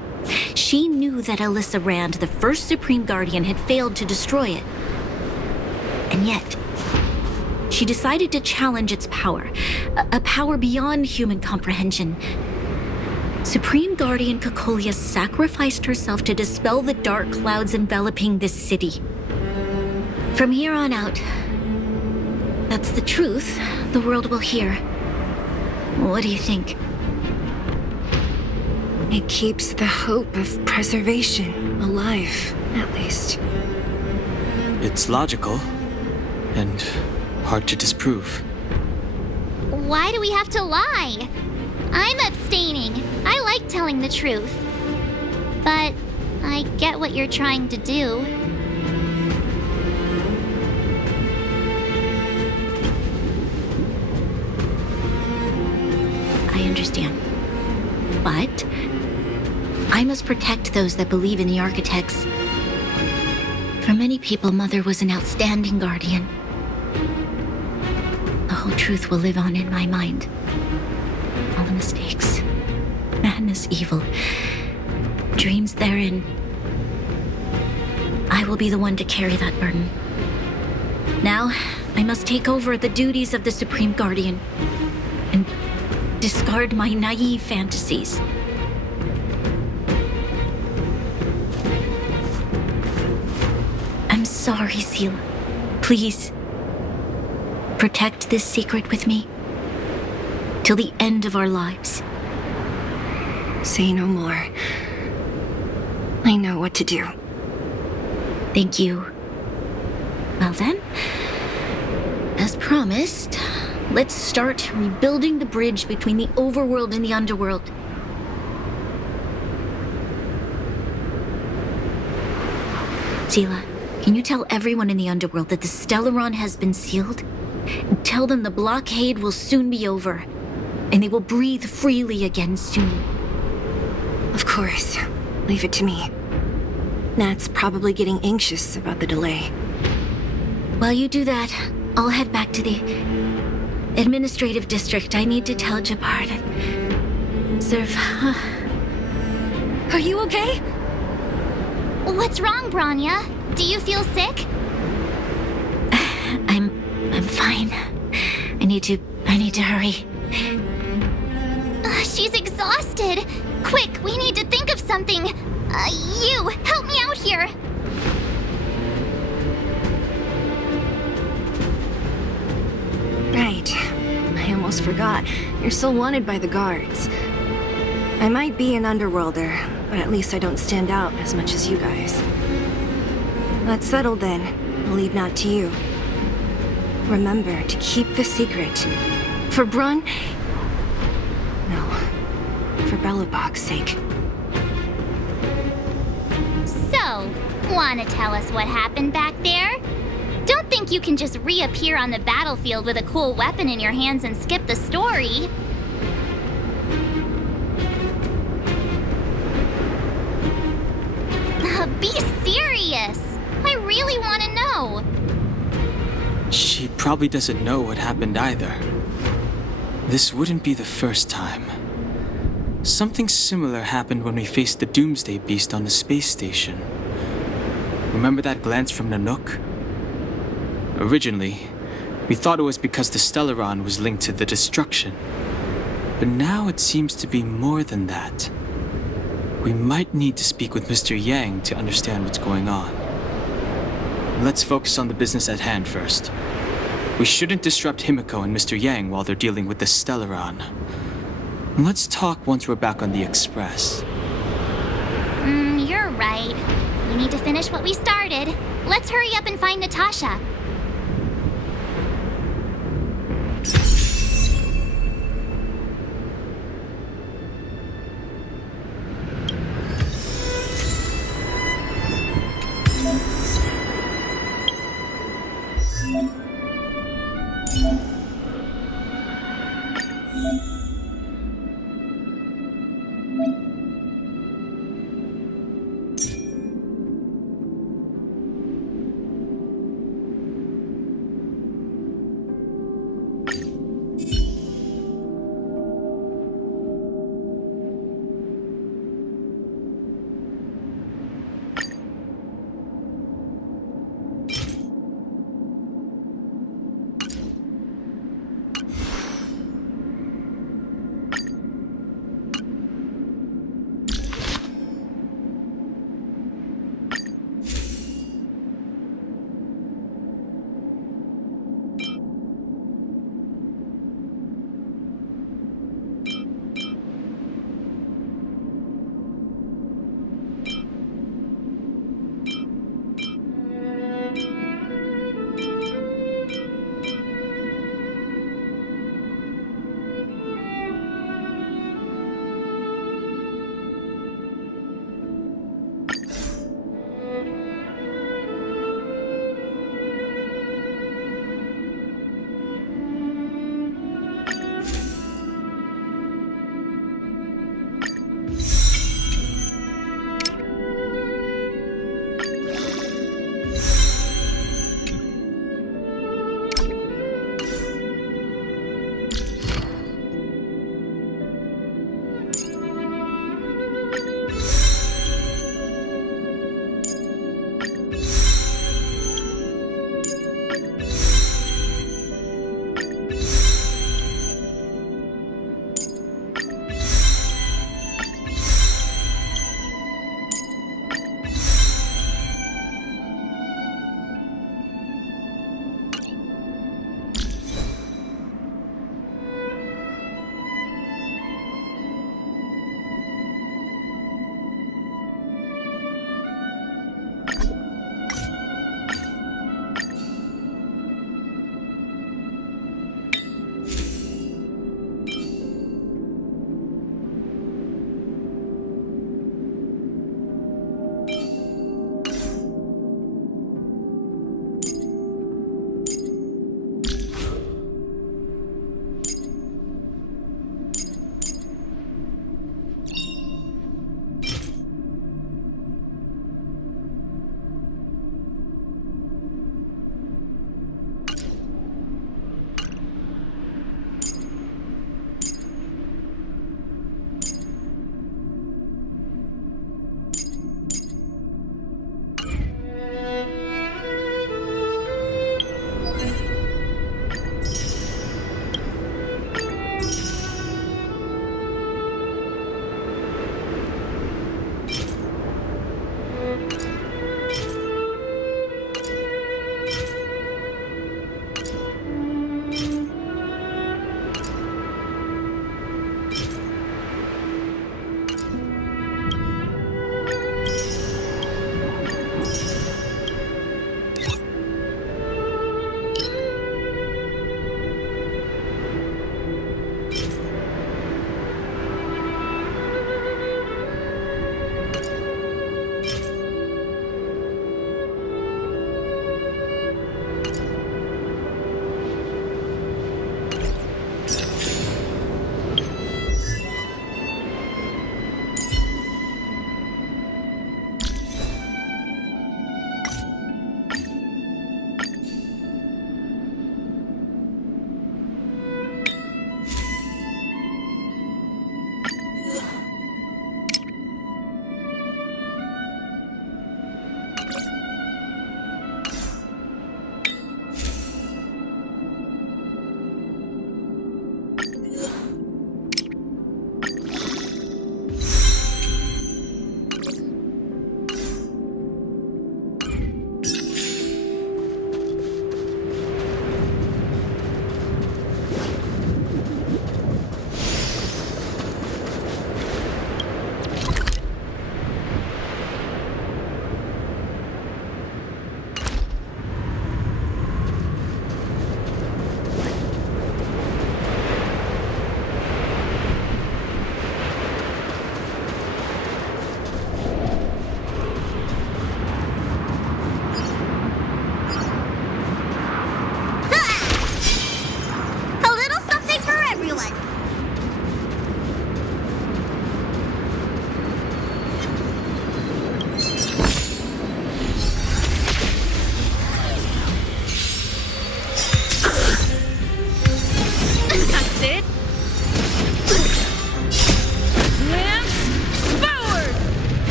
She knew that Alyssa Rand, the first Supreme Guardian, had failed to destroy it. And yet, she decided to challenge its power, a power beyond human comprehension. Supreme Guardian Cocolia sacrificed herself to dispel the dark clouds enveloping this city. From here on out, that's the truth, the world will hear. What do you think? It keeps the hope of preservation alive, at least. It's logical and hard to disprove. Why do we have to lie? I'm abstaining. I like telling the truth. But I get what you're trying to do. I understand. But I must protect those that believe in the architects. For many people, Mother was an outstanding guardian. The whole truth will live on in my mind. All the mistakes, madness, evil, dreams therein. I will be the one to carry that burden. Now, I must take over the duties of the Supreme Guardian and discard my naive fantasies. I'm sorry, Seela. Please, protect this secret with me till the end of our lives. Say no more. I know what to do. Thank you. Well then, as promised, let's start rebuilding the bridge between the overworld and the underworld. Seela, can you tell everyone in the underworld that the Stellaron has been sealed? And tell them the blockade will soon be over, and they will breathe freely again soon. Of course. Leave it to me. Nat's probably getting anxious about the delay. While you do that, I'll head back to the administrative district. I need to tell Jabbar to serve. Are you okay? What's wrong, Branya? Do you feel sick? I'm fine. I need to hurry. She's exhausted. Quick, we need to think of something. You, help me out here. Right. I almost forgot. You're still wanted by the guards. I might be an underworlder, but at least I don't stand out as much as you guys. That's settled then. I'll leave Nat to you. Remember to keep the secret. For Brun... No. For Belobog's sake. So, wanna tell us what happened back there? Don't think you can just reappear on the battlefield with a cool weapon in your hands and skip the story. Be serious! I really want to know. She probably doesn't know what happened either. This wouldn't be the first time. Something similar happened when we faced the Doomsday Beast on the space station. Remember that glance from Nanook? Originally, we thought it was because the Stellaron was linked to the destruction. But now it seems to be more than that. We might need to speak with Mr. Yang to understand what's going on. Let's focus on the business at hand first. We shouldn't disrupt Himiko and Mr. Yang while they're dealing with the Stellaron. Let's talk once we're back on the Express. You're right. We need to finish what we started. Let's hurry up and find Natasha.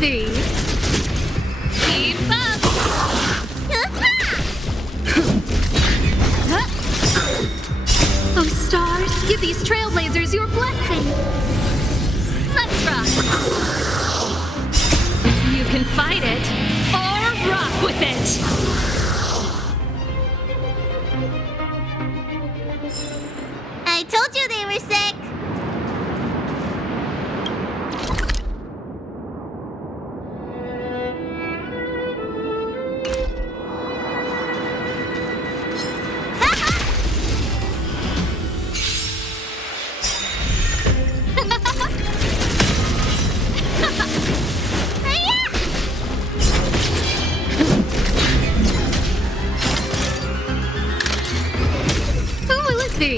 thee. Keep up! Oh stars, give these trailblazers your blessing. Let's rock! You can fight it or rock with it. I told you they were sick! Who will it be?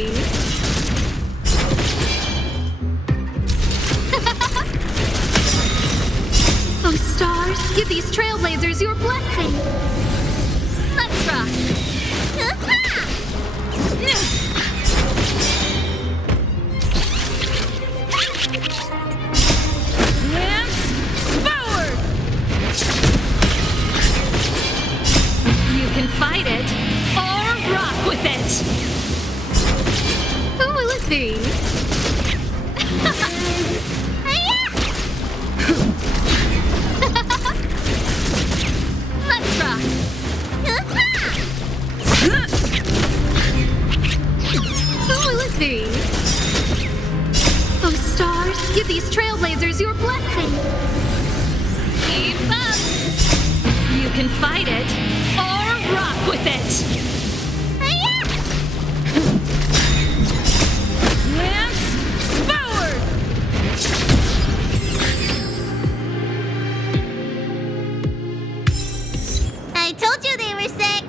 Oh stars, give these trailblazers your blessing. Let's rock! Lance forward. You can fight it or rock with it. Who will it be? Let's rock! Who will it be? Oh stars, give these trailblazers your blessing. Keep up. You can fight it or rock with it. Lance forward. I told you they were sick!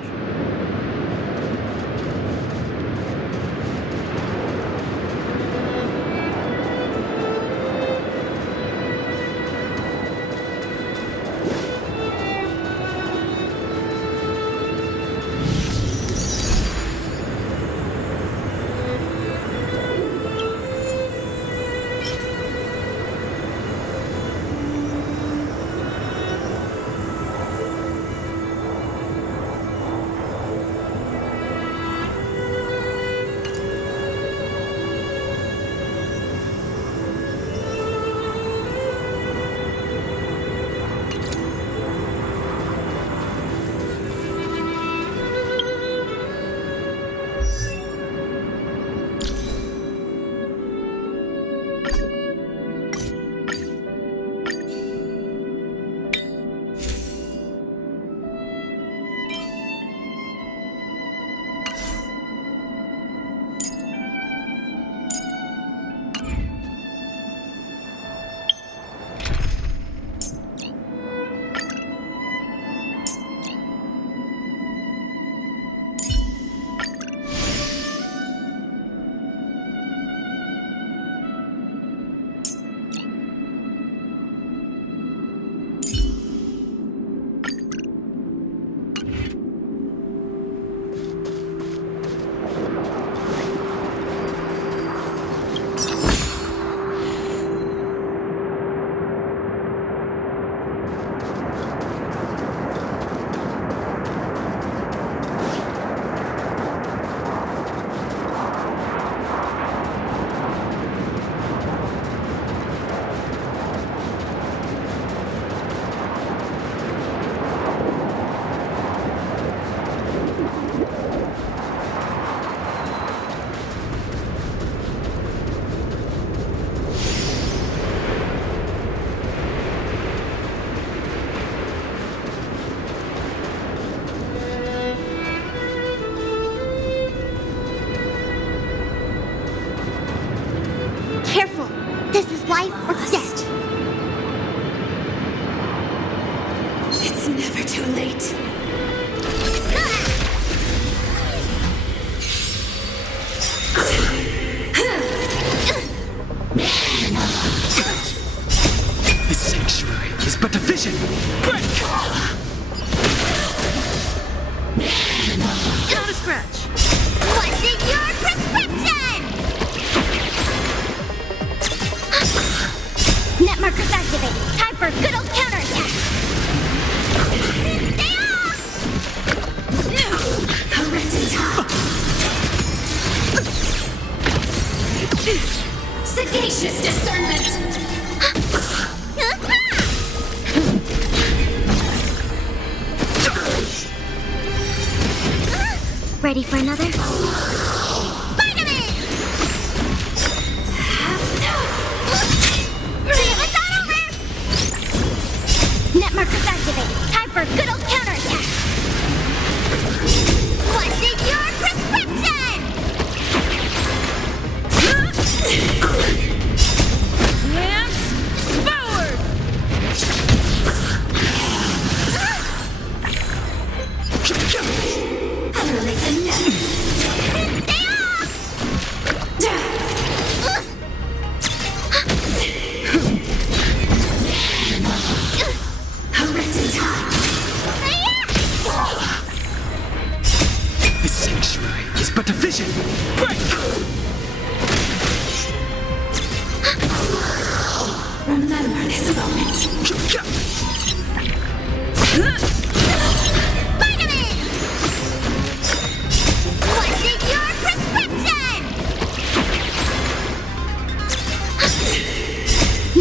life or death. It's never too late. The sanctuary is but a vision. Break! Not a scratch. What's in your prescription? Net markers activated. Time for good old counters. Sagacious discernment! Ready for another? Net markers activated. Time for a good old counterattack. What's in your prescription? Lance forward! Utterly enough! The sanctuary is but a vision. Break! Remember this moment. Vitamin! What's in your prescription?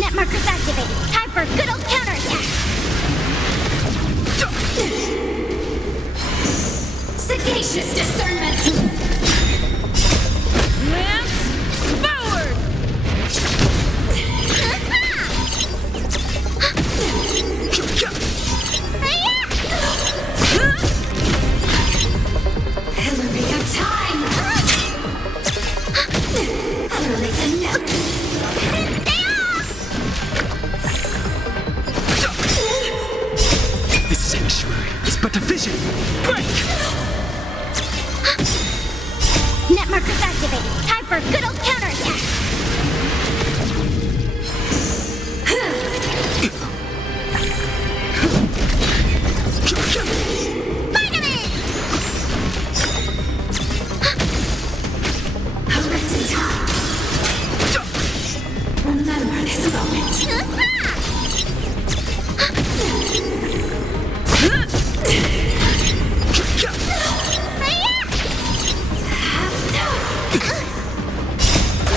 Net markers activated. Time for a good old counterattack. Sagacious discernment! Lance forward! Hillary of time! Utterly enough! The sanctuary is but a vision. Break! Net markers activated. Time for a good old counterattack. Vitamin! Remember this moment.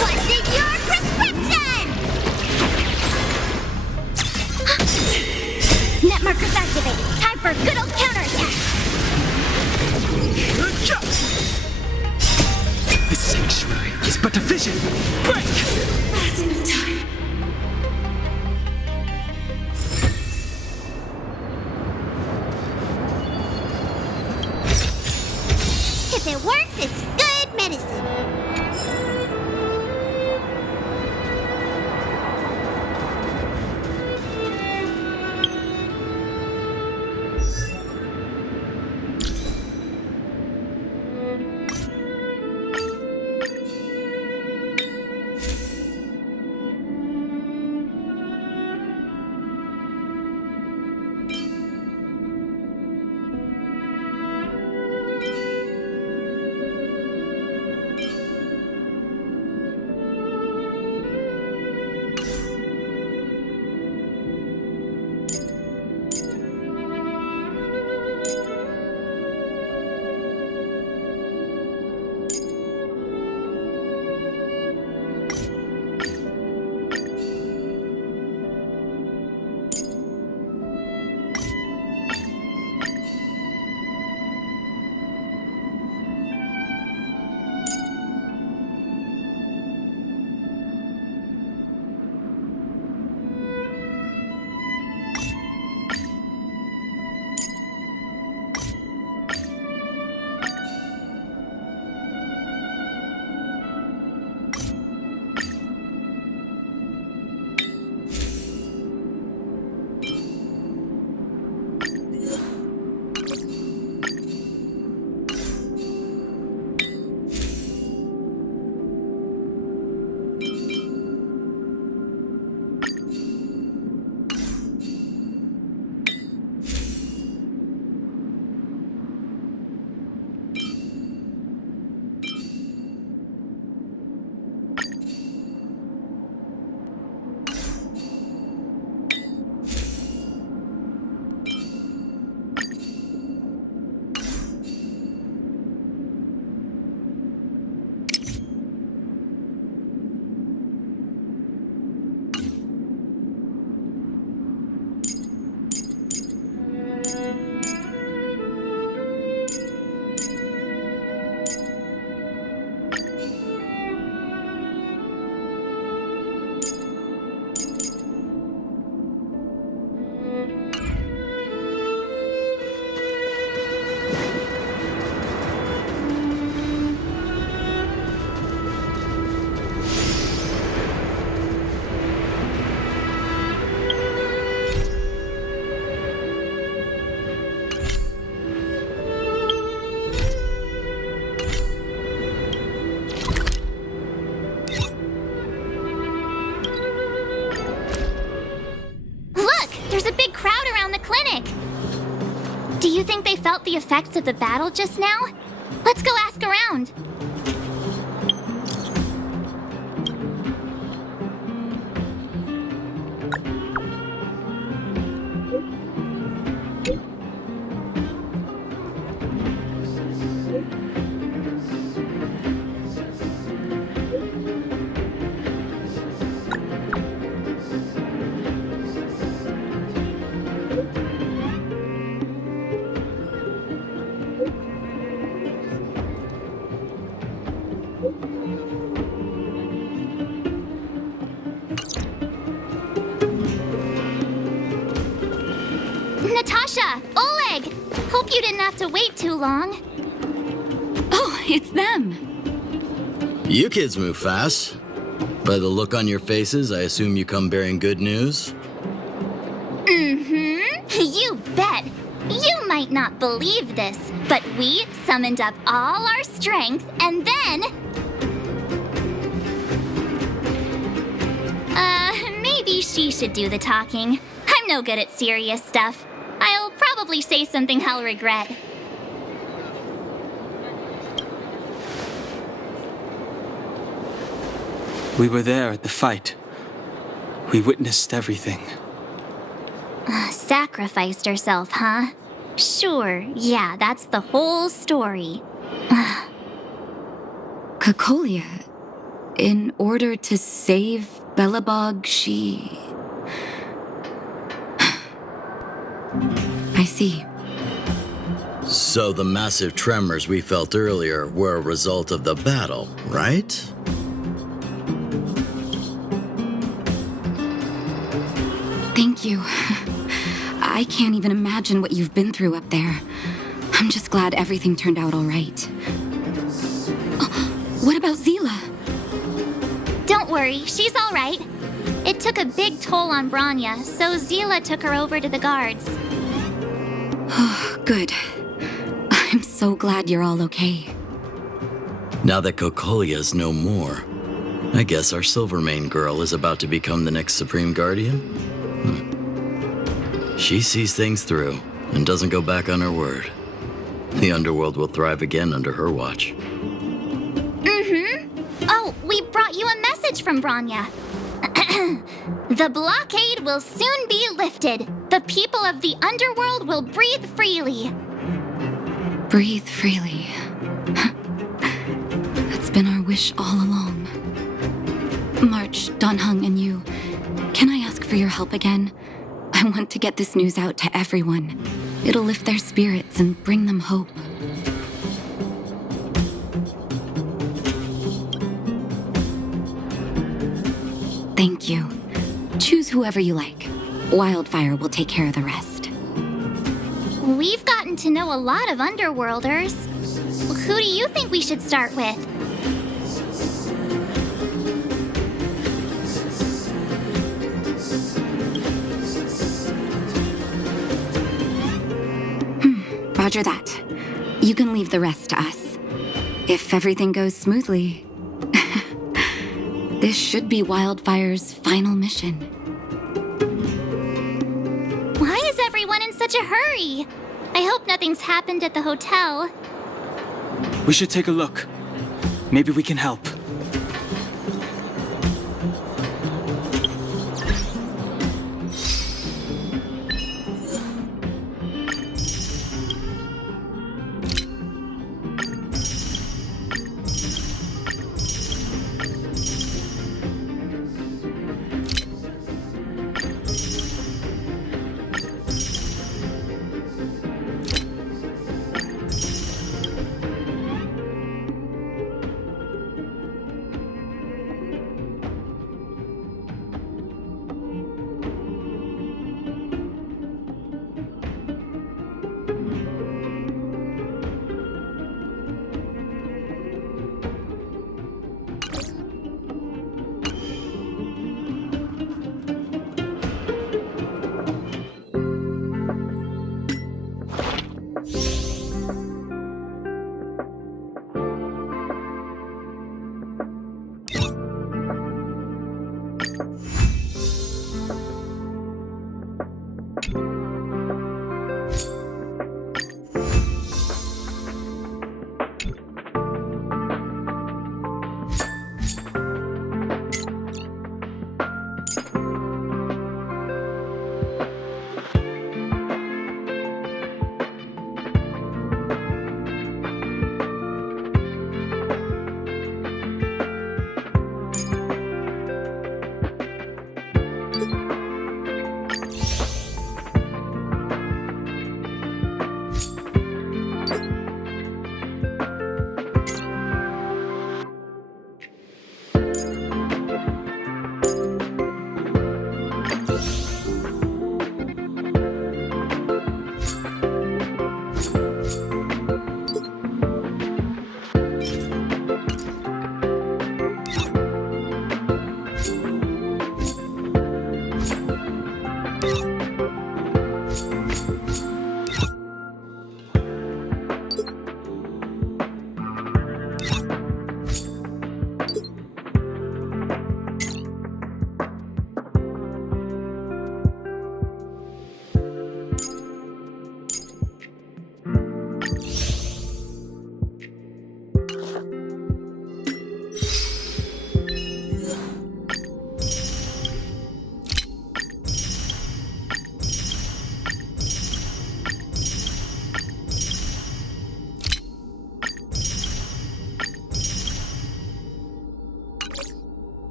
What's in your prescription? Net markers activated. Time for a good old counterattack. The sanctuary is but a vision. Break! Passing of time. If it works, it's good medicine. big crowd around the clinic. Do you think they felt the effects of the battle just now? Let's go ask around. Natasha! Oleg! Hope you didn't have to wait too long. Oh, it's them. You kids move fast. By the look on your faces, I assume you come bearing good news? You bet. You might not believe this, but we summoned up all our strength and then... maybe she should do the talking. I'm no good at serious stuff. I'll probably say something I'll regret. We were there at the fight. We witnessed everything. Sacrificed herself, huh? Sure, yeah, that's the whole story. Cocolia, in order to save Belobog, she... I see. So the massive tremors we felt earlier were a result of the battle, right? Thank you. I can't even imagine what you've been through up there. I'm just glad everything turned out all right. Oh, what about Zila? Don't worry, she's all right. It took a big toll on Branya, so Zila took her over to the guards. Oh, good. I'm so glad you're all okay. Now that Cocolia's no more, I guess our Silvermane girl is about to become the next Supreme Guardian? She sees things through and doesn't go back on her word. The Underworld will thrive again under her watch. Oh, we brought you a message from Branya. The blockade will soon be lifted. The people of the Underworld will breathe freely. Breathe freely. That's been our wish all along. March, Donhung, and you, can I ask for your help again? I want to get this news out to everyone. It'll lift their spirits and bring them hope. Thank you. Choose whoever you like. Wildfire will take care of the rest. We've gotten to know a lot of Underworlders. Who do you think we should start with? Roger that. You can leave the rest to us. If everything goes smoothly, this should be Wildfire's final mission. Why is everyone in such a hurry? I hope nothing's happened at the hotel. We should take a look. Maybe we can help.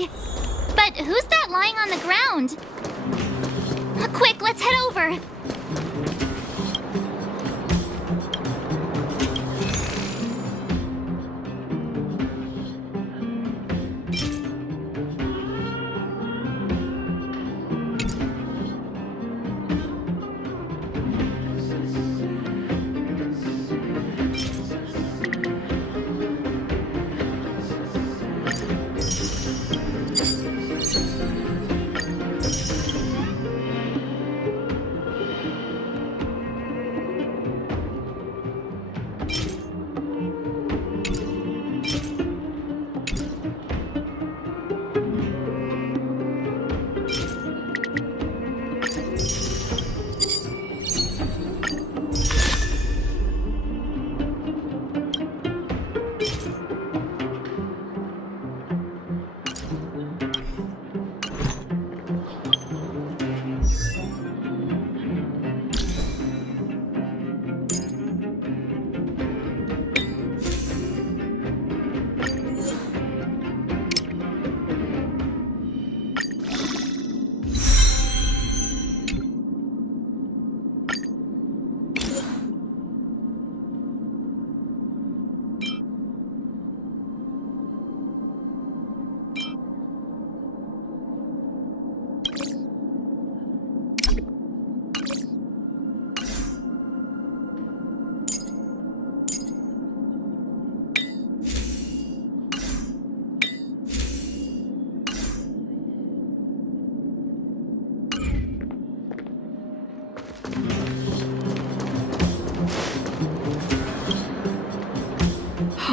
Hey! But who's that lying on the ground? Quick, let's head over.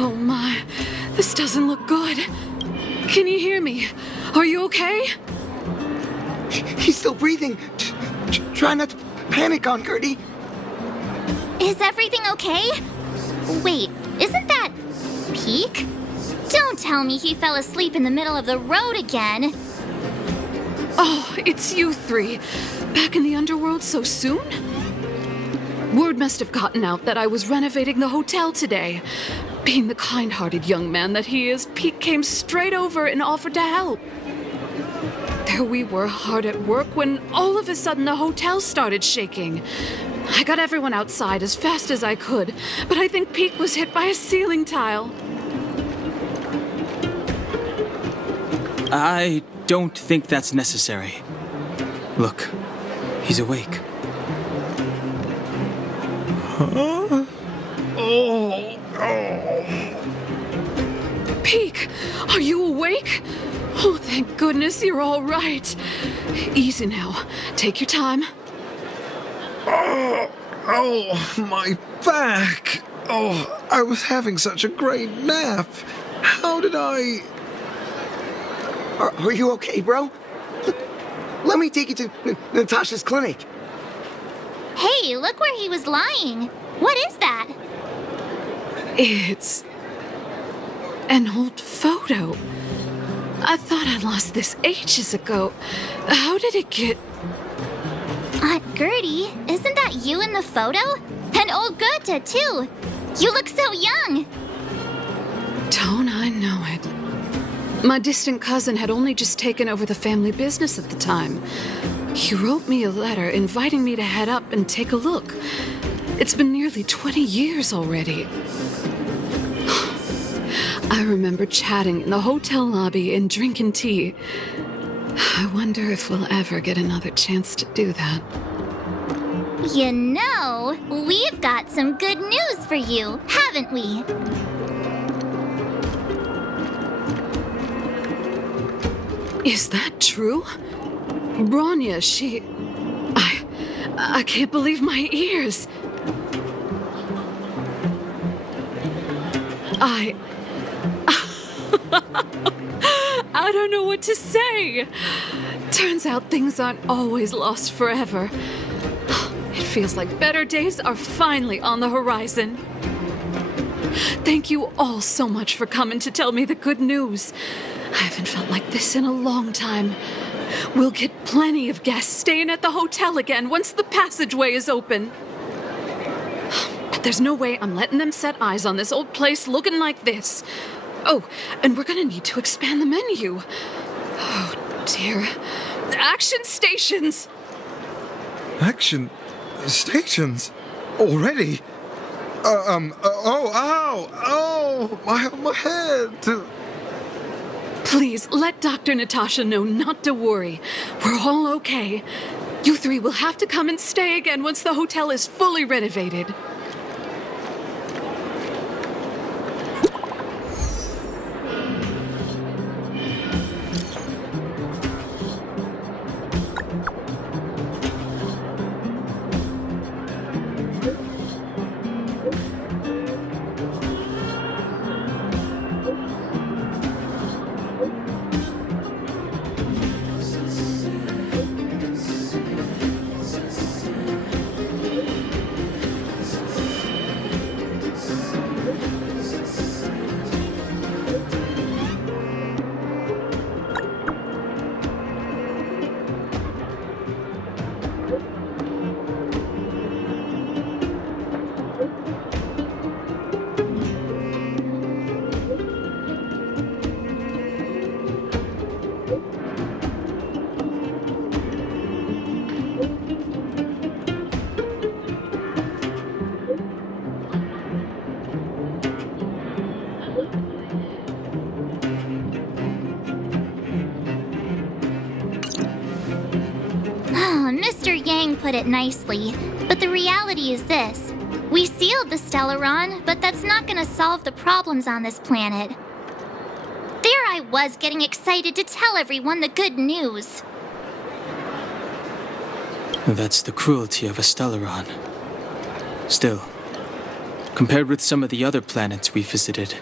Oh my, this doesn't look good. Can you hear me? Are you okay? He's still breathing. Try not to panic on Gertie. Is everything okay? Wait, isn't that Peak? Don't tell me he fell asleep in the middle of the road again. Oh, it's you three. Back in the Underworld so soon? Word must have gotten out that I was renovating the hotel today. Being the kind-hearted young man that he is, Pete came straight over and offered to help. There we were, hard at work, when all of a sudden the hotel started shaking. I got everyone outside as fast as I could, but I think Pete was hit by a ceiling tile. I don't think that's necessary. Look, he's awake. Huh? Oh. Peek, are you awake? Oh, thank goodness you're all right. Easy now. Take your time. Oh, my back. Oh, I was having such a great nap. How did I... Are you okay, bro? Let me take you to Natasha's clinic. Hey, look where he was lying. What is that? It's an old photo. I thought I lost this ages ago. How did it get... Aunt Gertie, isn't that you in the photo? And old Goethe, too. You look so young. Don't I know it? My distant cousin had only just taken over the family business at the time. He wrote me a letter inviting me to head up and take a look. It's been nearly 20 years already. I remember chatting in the hotel lobby and drinking tea. I wonder if we'll ever get another chance to do that. You know, we've got some good news for you, haven't we? Is that true? Bronya, she... I can't believe my ears. I don't know what to say. Turns out things aren't always lost forever. It feels like better days are finally on the horizon. Thank you all so much for coming to tell me the good news. I haven't felt like this in a long time. We'll get plenty of guests staying at the hotel again once the passageway is open. But there's no way I'm letting them set eyes on this old place looking like this. Oh, and we're gonna need to expand the menu. Oh, dear. Action stations! Action stations? Already? My head! Please, let Dr. Natasha know not to worry. We're all okay. You three will have to come and stay again once the hotel is fully renovated. Mr. Yang put it nicely, but the reality is this. We sealed the Stellaron, but that's not gonna solve the problems on this planet. There I was getting excited to tell everyone the good news. That's the cruelty of a Stellaron. Still, compared with some of the other planets we visited,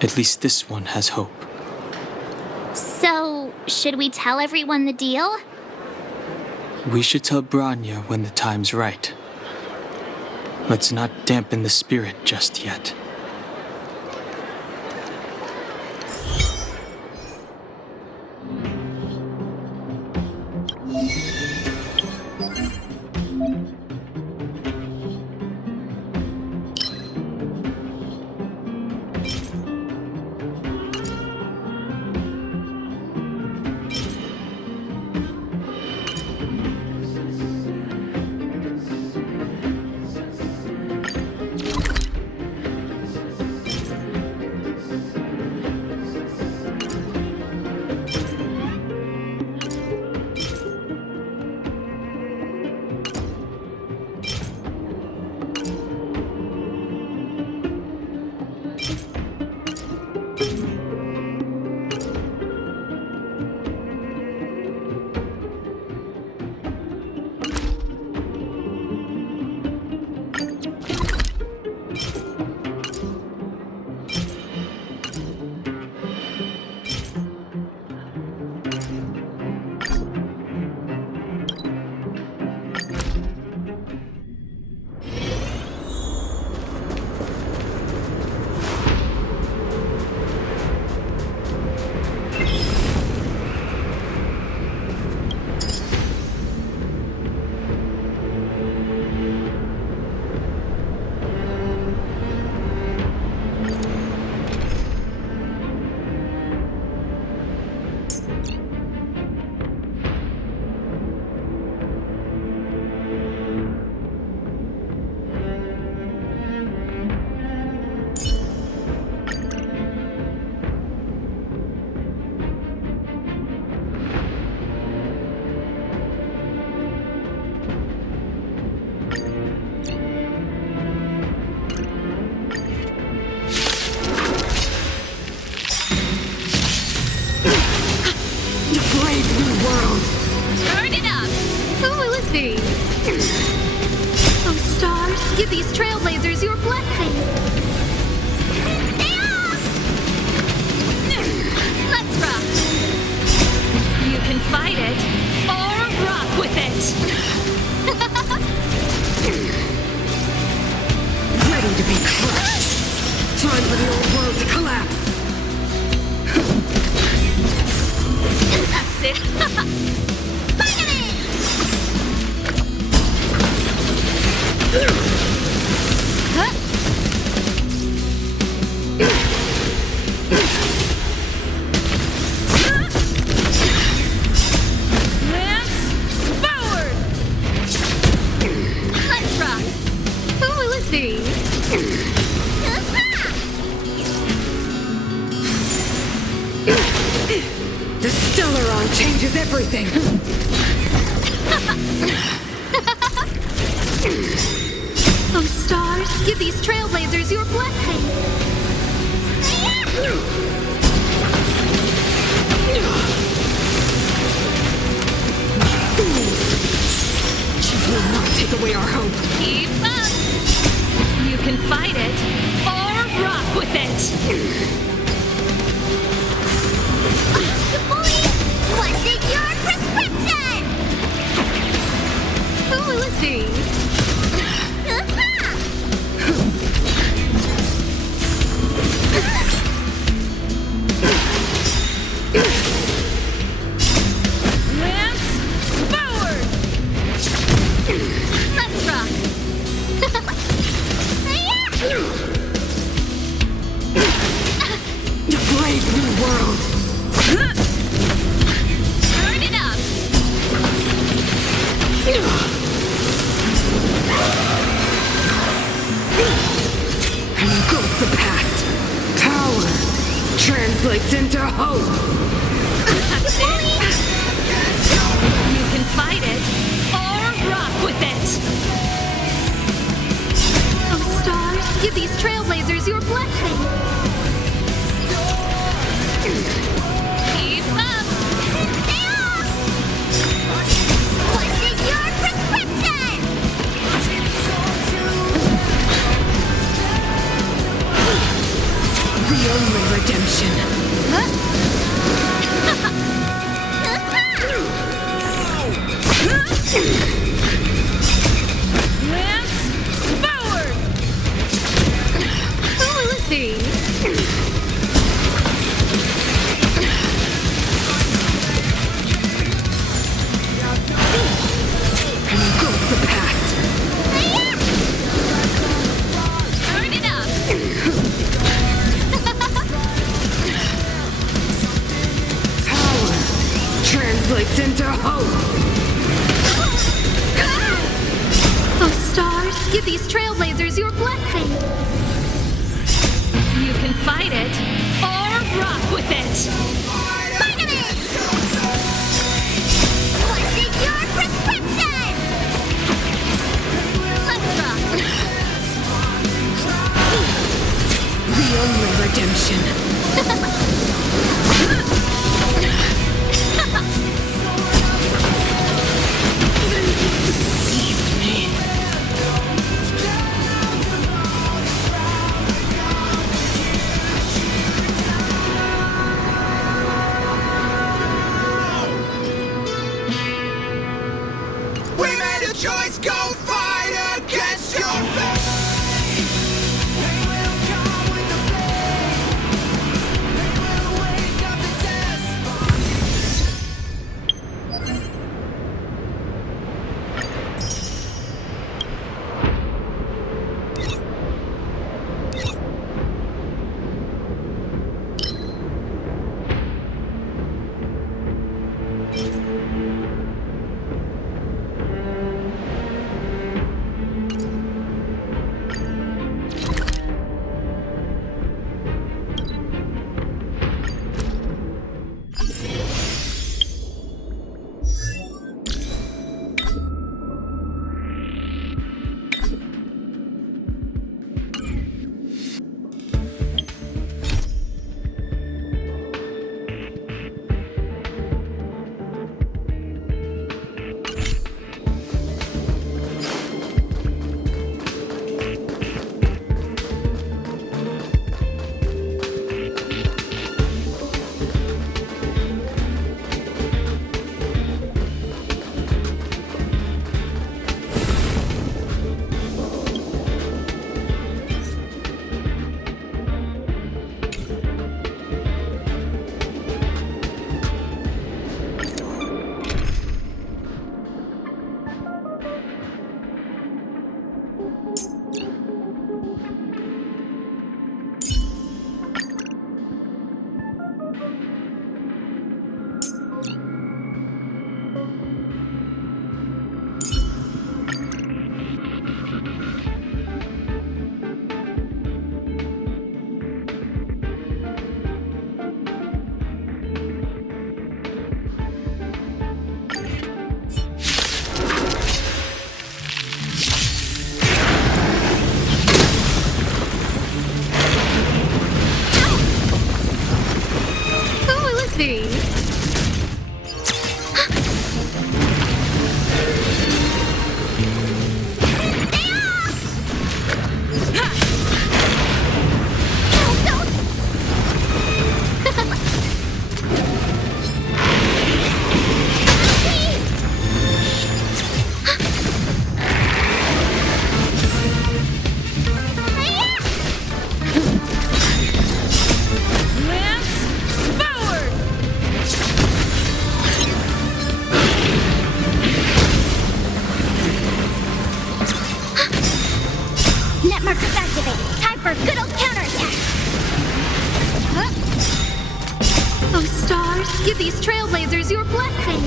at least this one has hope. So, should we tell everyone the deal? We should tell Branya when the time's right. Let's not dampen the spirit just yet. Give these Trailblazers your blessing! Let's rock! You can fight it, or rock with it! Ready to be crushed! Time for the old world to collapse! That's it! Finally! changes everything. Oh, stars, give these trailblazers your blessing. She will not take away our hope. Keep up! You can fight it, or rock with it! What's in your prescription? Who will it be? Lance forward! Let's rock. A brave new world. Turn it up! Engulf the past. Power translates into hope. That's it! You can fight it, or rock with it! Oh, stars, give these trailblazers your blessing. Keep up! What's in your prescription? The only redemption. Lance forward! Who will it be? Engulf the past. Turn it up! Power translates into hope. Oh, stars, give these trailblazers your blessing. You can fight it, or rock with it! What's in your prescription? Let's rock. The only redemption. We made a choice, go fight against your fate. They will come with the flame. see. Net markers activated. Time for a good old counterattack. Oh, stars, give these trailblazers your blessing.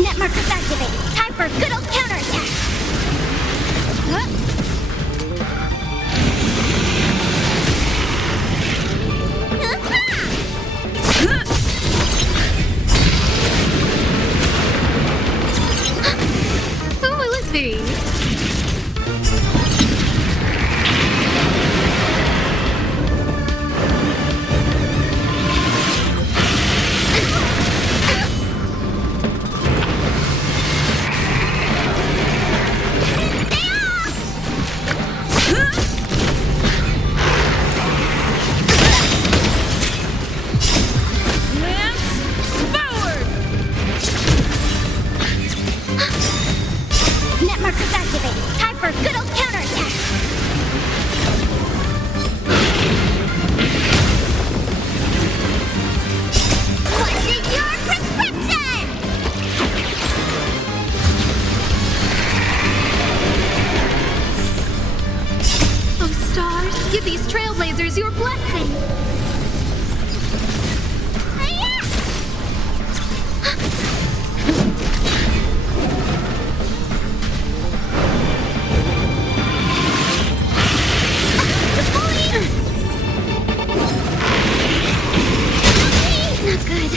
Net markers activated. Time for a good old counterattack. Who will it be? Net markers activated. Time for a good old counterattack. What's in your prescription? Oh, stars, give these trailblazers your blessing. Not good.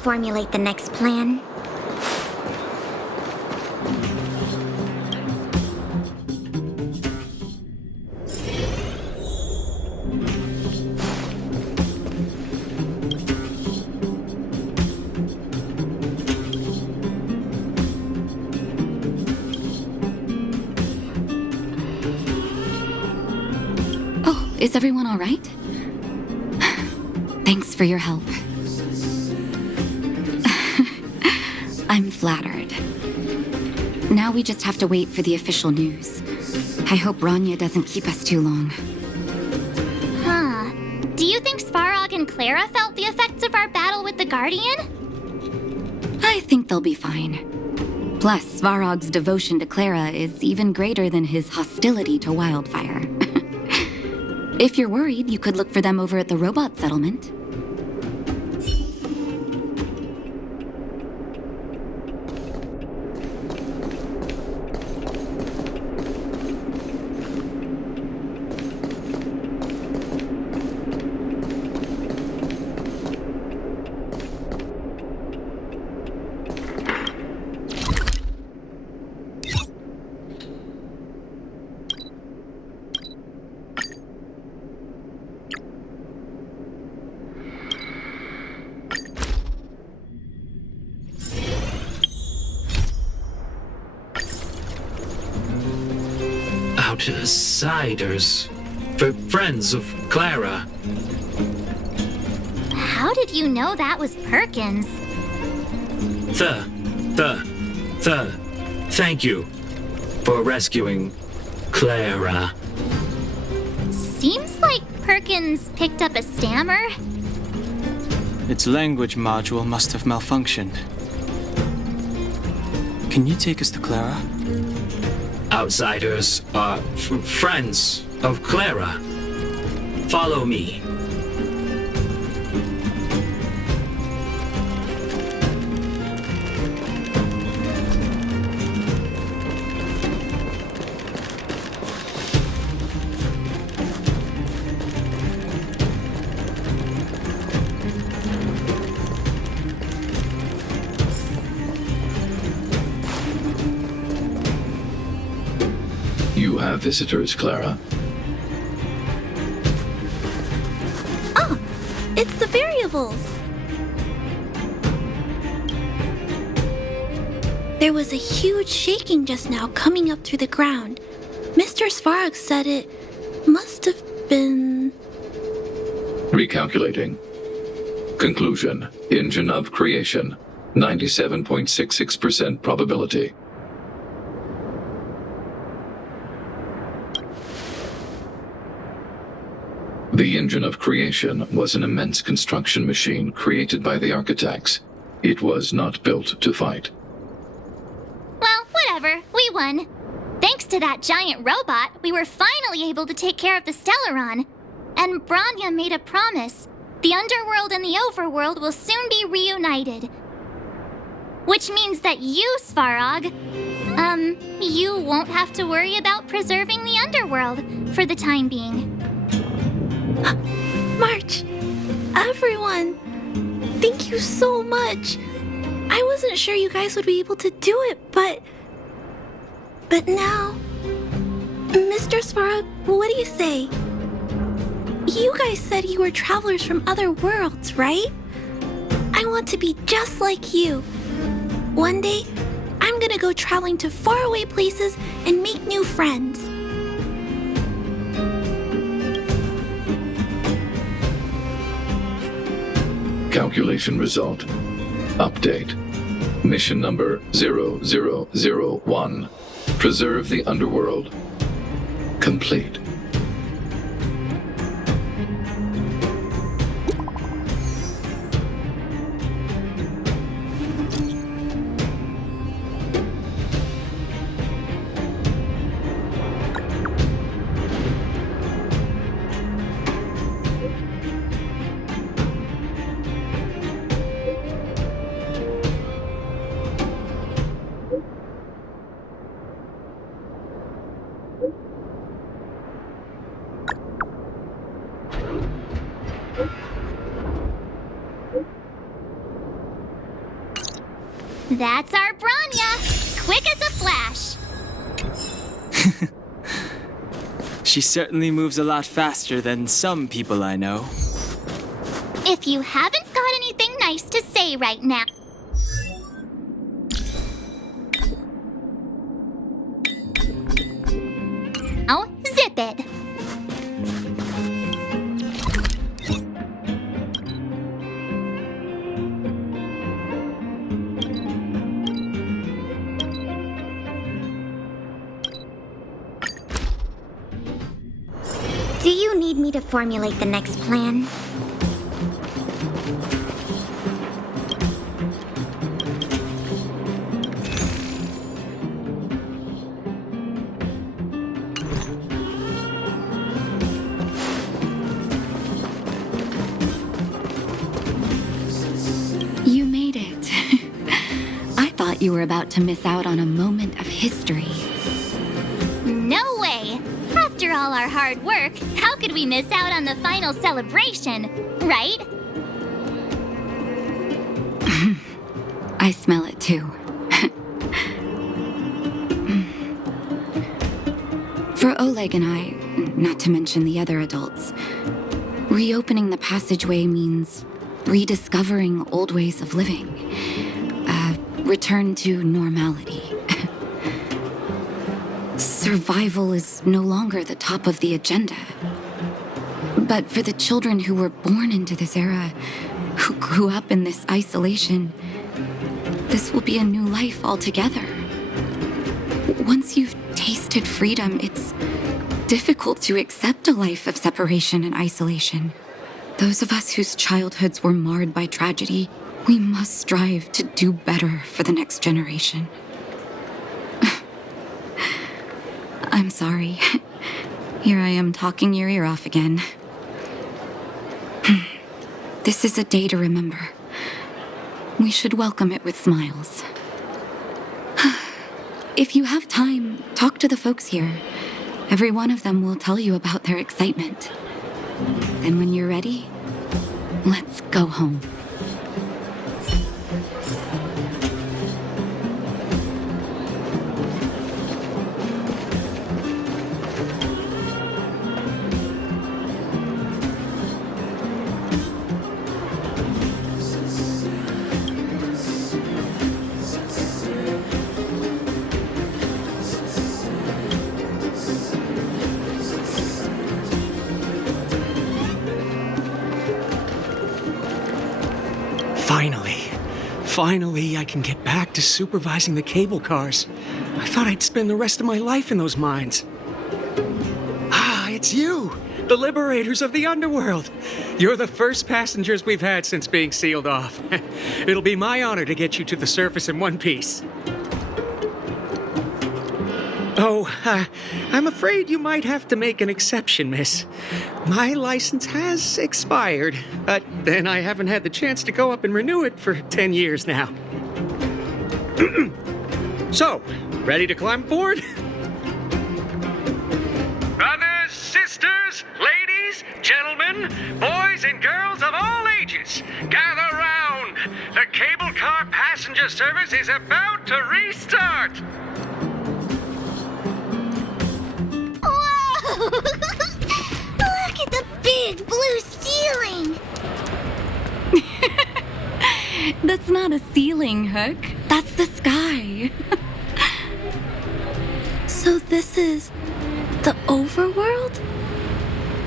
formulate the next plan. Oh, is everyone all right? Thanks for your help. I'm flattered. Now we just have to wait for the official news. I hope Rania doesn't keep us too long. Huh. Do you think Svarog and Clara felt the effects of our battle with the Guardian? I think they'll be fine. Plus, Svarog's devotion to Clara is even greater than his hostility to Wildfire. If you're worried, you could look for them over at the robot settlement. Outsiders. Friends of Clara. How did you know that was Perkins? Thank you for rescuing Clara. Seems like Perkins picked up a stammer. Its language module must have malfunctioned. Can you take us to Clara? Outsiders are friends of Clara. Follow me. You have visitors, Clara. Oh, it's the variables. There was a huge shaking just now coming up through the ground. Mr. Svarog said it must have been... Recalculating. Conclusion. Engine of creation. 97.66% probability. The engine of creation was an immense construction machine created by the architects. It was not built to fight. Well, whatever. We won. Thanks to that giant robot, we were finally able to take care of the Stellaron. And Branya made a promise. The Underworld and the Overworld will soon be reunited. Which means that you, Svarog, you won't have to worry about preserving the Underworld for the time being. March! Everyone! Thank you so much! I wasn't sure you guys would be able to do it, but now... Mr. Svarog, what do you say? You guys said you were travelers from other worlds, right? I want to be just like you. One day, I'm gonna go traveling to faraway places and make new friends. Calculation result. Update. Mission number 0001. Preserve the Underworld. Complete. That's our Branya, quick as a flash. She certainly moves a lot faster than some people I know. If you haven't got anything nice to say right now. Now, zip it. Do you need me to formulate the next plan? You made it. I thought you were about to miss out on a moment of history. No way! After all our hard work, how could we miss out on the final celebration, right? I smell it too. For Oleg and I, not to mention the other adults, reopening the passageway means rediscovering old ways of living. Return to normality. Survival is no longer the top of the agenda. But for the children who were born into this era, who grew up in this isolation, this will be a new life altogether. Once you've tasted freedom, it's difficult to accept a life of separation and isolation. Those of us whose childhoods were marred by tragedy, we must strive to do better for the next generation. I'm sorry. Here I am talking your ear off again. This is a day to remember. We should welcome it with smiles. If you have time, talk to the folks here. Every one of them will tell you about their excitement. Then when you're ready, let's go home. Finally, I can get back to supervising the cable cars. I thought I'd spend the rest of my life in those mines. Ah, it's you, the liberators of the Underworld. You're the first passengers we've had since being sealed off. It'll be my honor to get you to the surface in one piece. Oh, I'm afraid you might have to make an exception, miss. My license has expired, but then I haven't had the chance to go up and renew it for 10 years now. So, ready to climb aboard? Brothers, sisters, ladies, gentlemen, boys and girls of all ages, gather round. The cable car passenger service is about to restart. Look at the big blue ceiling! That's not a ceiling, Hook. That's the sky. So this is the overworld?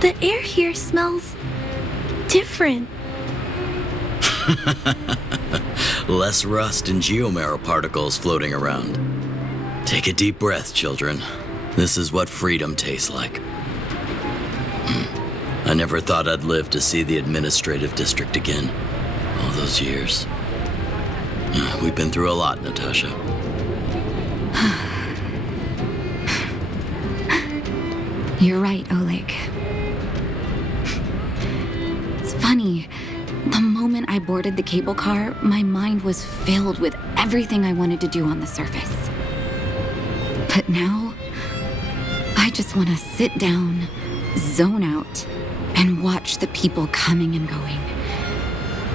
The air here smells different. Less rust and geomarrow particles floating around. Take a deep breath, children. This is what freedom tastes like. I never thought I'd live to see the administrative district again. All those years. We've been through a lot, Natasha. You're right, Oleg. It's funny. The moment I boarded the cable car, my mind was filled with everything I wanted to do on the surface. But now, I just want to sit down, zone out, and watch the people coming and going.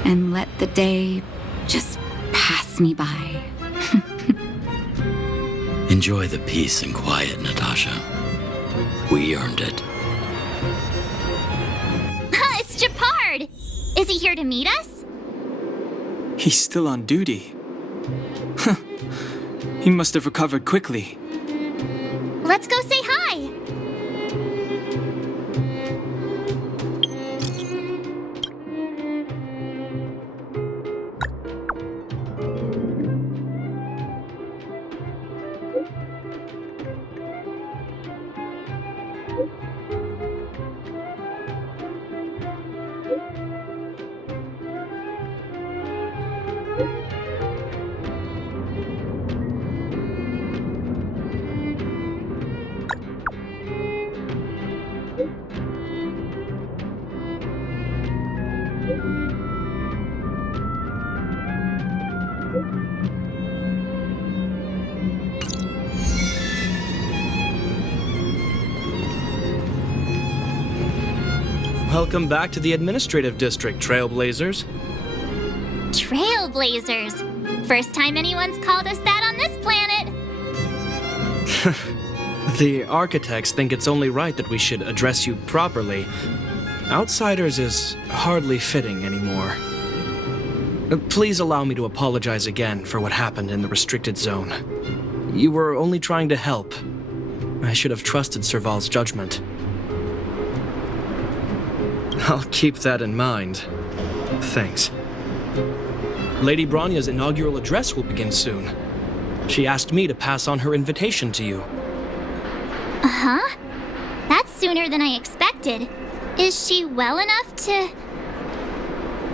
And let the day just pass me by. Enjoy the peace and quiet, Natasha. We earned it. It's Japard! Is he here to meet us? He's still on duty. He must have recovered quickly. Let's go say hi! Welcome back to the administrative district, Trailblazers. Trailblazers! First time anyone's called us that on this planet! The architects think it's only right that we should address you properly. Outsiders is hardly fitting anymore. Please allow me to apologize again for what happened in the restricted zone. You were only trying to help. I should have trusted Serval's judgment. I'll keep that in mind. Thanks. Lady Bronya's inaugural address will begin soon. She asked me to pass on her invitation to you. Uh-huh. That's sooner than I expected. Is she well enough to...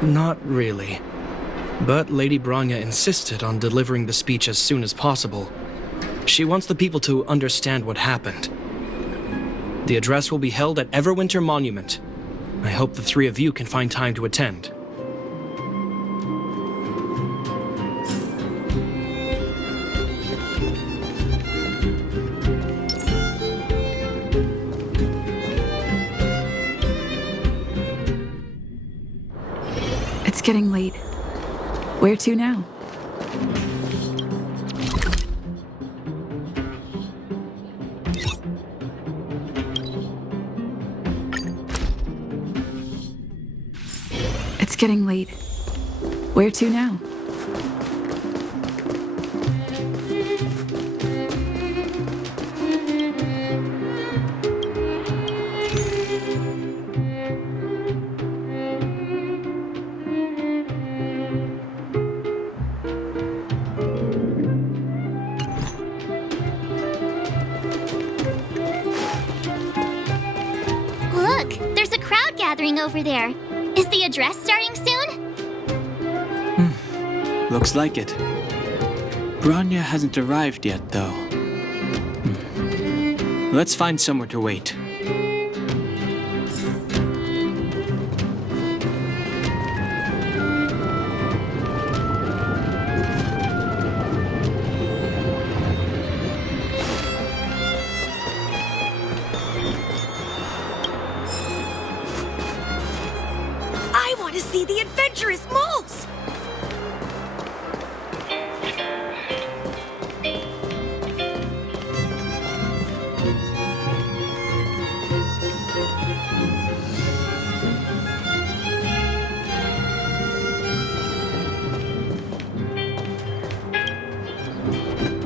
Not really. But Lady Bronya insisted on delivering the speech as soon as possible. She wants the people to understand what happened. The address will be held at Everwinter Monument. I hope the three of you can find time to attend. It's getting late. Where to now? It's getting late. Where to now? Look, there's a crowd gathering over there. Is the address starting soon? Looks like it. Bronya hasn't arrived yet, though. Let's find somewhere to wait. I want to see the adventurous moles!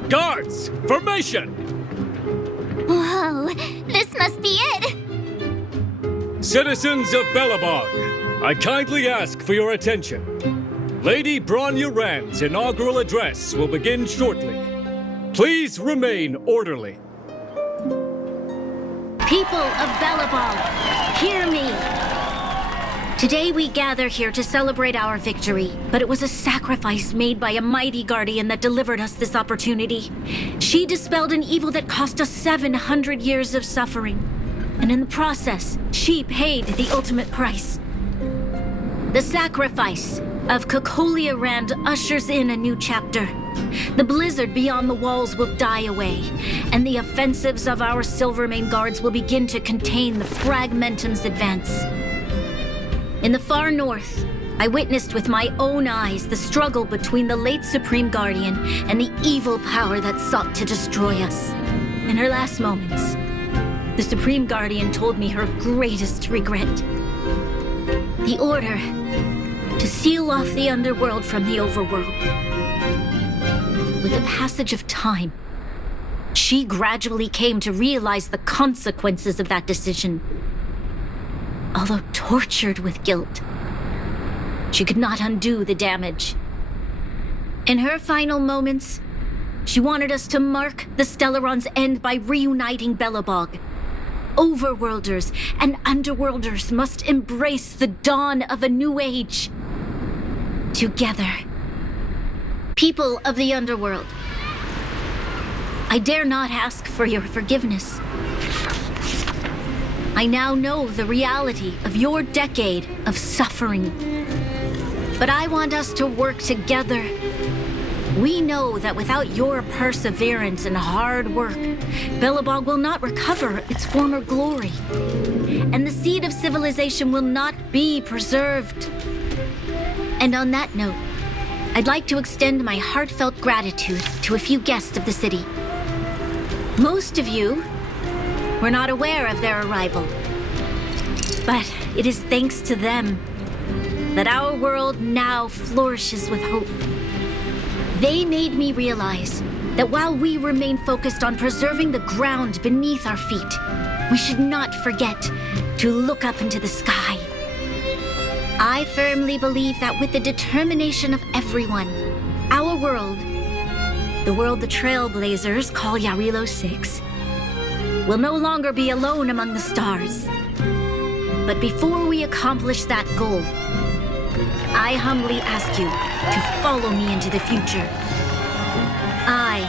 Guards! Formation! Whoa, this must be it! Citizens of Belobog, I kindly ask for your attention. Lady Bronya Rand's inaugural address will begin shortly. Please remain orderly. People of Belobog, hear me! Today we gather here to celebrate our victory, but it was a sacrifice made by a mighty guardian that delivered us this opportunity. She dispelled an evil that cost us 700 years of suffering, and in the process, she paid the ultimate price. The sacrifice of Cocolia Rand ushers in a new chapter. The blizzard beyond the walls will die away, and the offensives of our Silvermane guards will begin to contain the Fragmentum's advance. In the far north, I witnessed with my own eyes the struggle between the late Supreme Guardian and the evil power that sought to destroy us. In her last moments, the Supreme Guardian told me her greatest regret. The order to seal off the Underworld from the Overworld. With the passage of time, she gradually came to realize the consequences of that decision. Although tortured with guilt, she could not undo the damage. In her final moments, she wanted us to mark the Stellaron's end by reuniting Belobog. Overworlders and Underworlders must embrace the dawn of a new age. Together. People of the Underworld, I dare not ask for your forgiveness. I now know the reality of your decade of suffering. But I want us to work together. We know that without your perseverance and hard work, Belobog will not recover its former glory. And the seed of civilization will not be preserved. And on that note, I'd like to extend my heartfelt gratitude to a few guests of the city. Most of you were not aware of their arrival. But it is thanks to them that our world now flourishes with hope. They made me realize that while we remain focused on preserving the ground beneath our feet, we should not forget to look up into the sky. I firmly believe that with the determination of everyone, our world, the world the Trailblazers call Yarilo 6, will no longer be alone among the stars. But before we accomplish that goal, I humbly ask you to follow me into the future. I,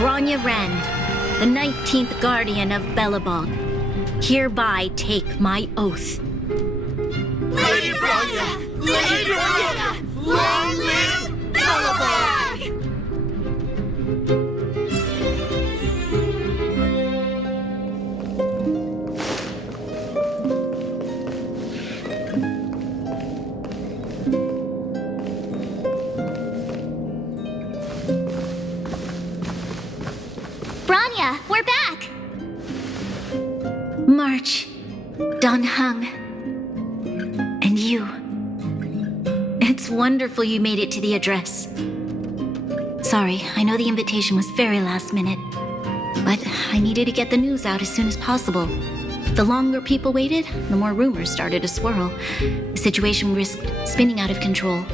Bronya Rand, the 19th Guardian of Belobog, hereby take my oath. Lady Bronya! Lady Bronya! Long live Belobog! Bronya, we're back! March, Donhung, and you. It's wonderful you made it to the address. Sorry, I know the invitation was very last minute, but I needed to get the news out as soon as possible. The longer people waited, the more rumors started to swirl. The situation risked spinning out of control.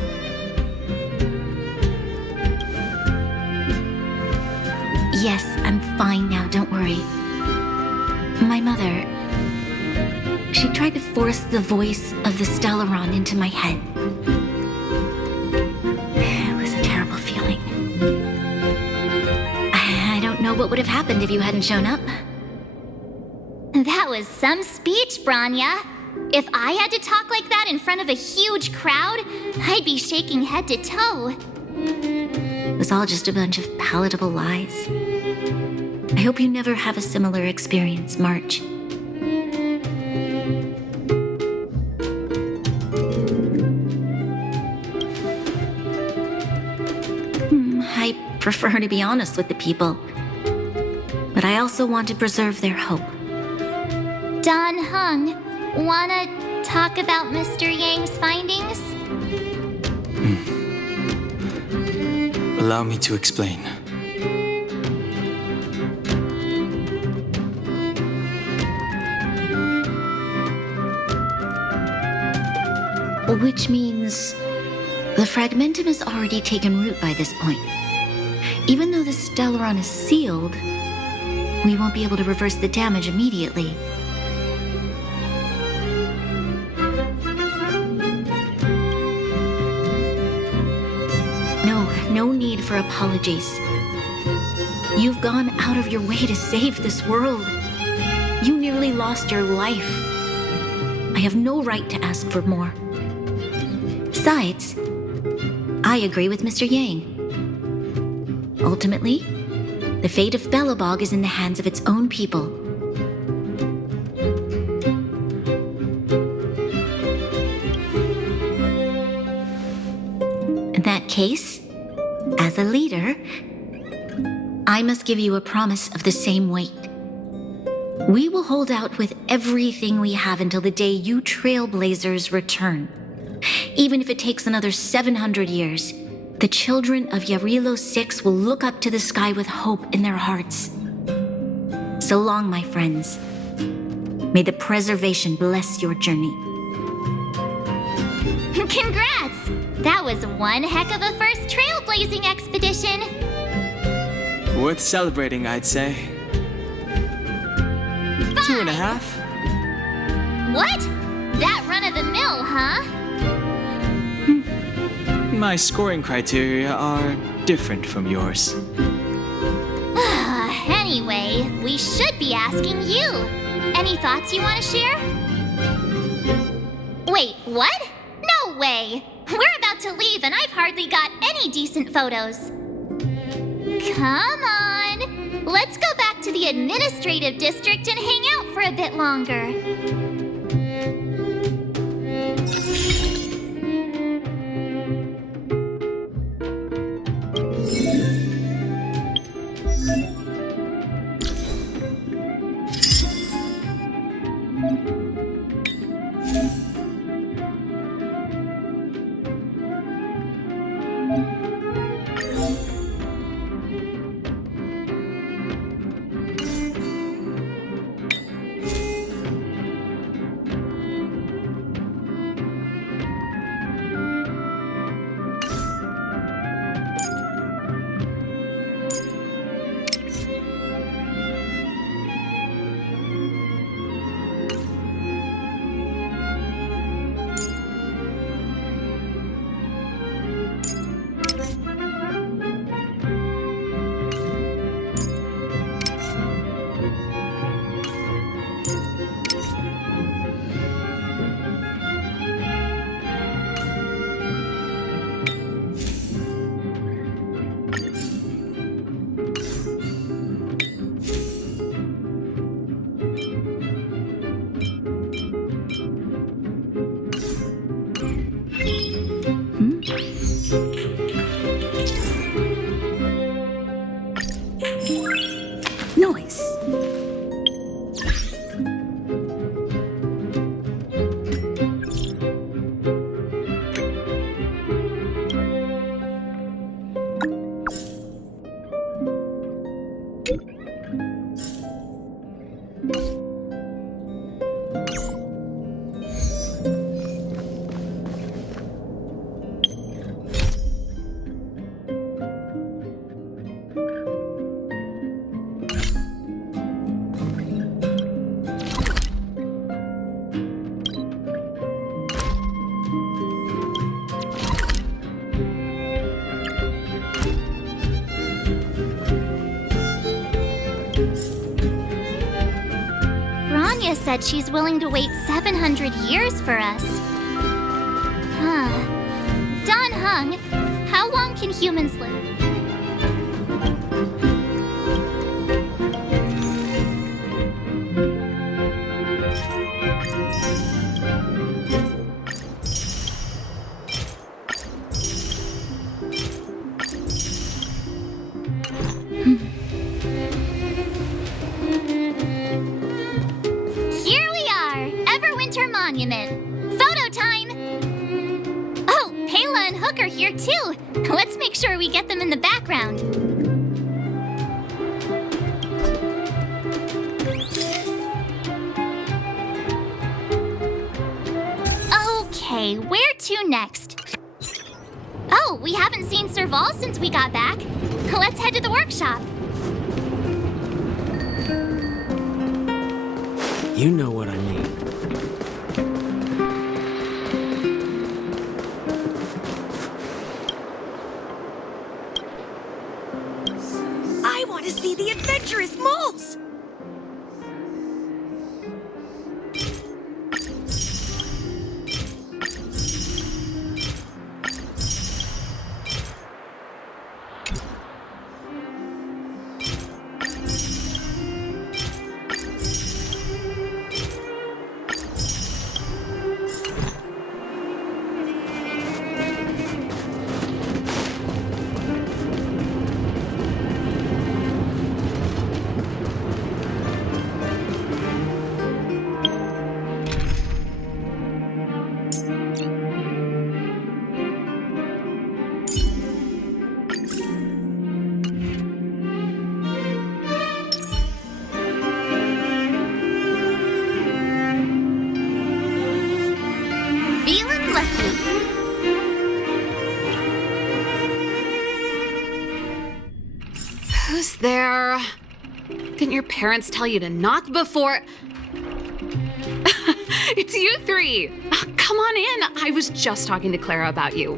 Yes, I'm fine now, don't worry. My mother, she tried to force the voice of the Stellaron into my head. It was a terrible feeling. I don't know what would have happened if you hadn't shown up. That was some speech, Bronya. If I had to talk like that in front of a huge crowd, I'd be shaking head to toe. It was all just a bunch of palatable lies. I hope you never have a similar experience, March. I prefer to be honest with the people, but I also want to preserve their hope. Donhung, wanna talk about Mr. Yang's findings? Allow me to explain. Which means the fragmentum has already taken root by this point. Even though the Stellaron is sealed, we won't be able to reverse the damage immediately. No need for apologies. You've gone out of your way to save this world. You nearly lost your life. I have no right to ask for more. Besides, I agree with Mr. Yang. Ultimately, the fate of Belobog is in the hands of its own people. case, as a leader, I must give you a promise of the same weight. We will hold out with everything we have until the day you Trailblazers return. Even if it takes another 700 years, the children of Yarilo 6 will look up to the sky with hope in their hearts. So long, my friends. May the preservation bless your journey. Congrats! That was one heck of a first trailblazing expedition. Worth celebrating, I'd say. 2.5? What? That run-of-the-mill, huh? My scoring criteria are different from yours. Anyway, we should be asking you. Any thoughts you want to share? Wait, what? No way! We're about to leave and I've hardly got any decent photos. Come on! Let's go back to the administrative district and hang out for a bit longer. Noise. Said she's willing to wait 700 years for us. Huh. Don Hung, how long can humans live? Photo time! Oh, Payla and Hook are here too. Let's make sure we get them in the background. Okay, where to next? Oh, we haven't seen Serval since we got back. Let's head to the workshop. You know what I mean. I want to see the adventurous moles! Who's there? Didn't your parents tell you to knock before? It's you three. Come on in. I was just talking to Clara about you.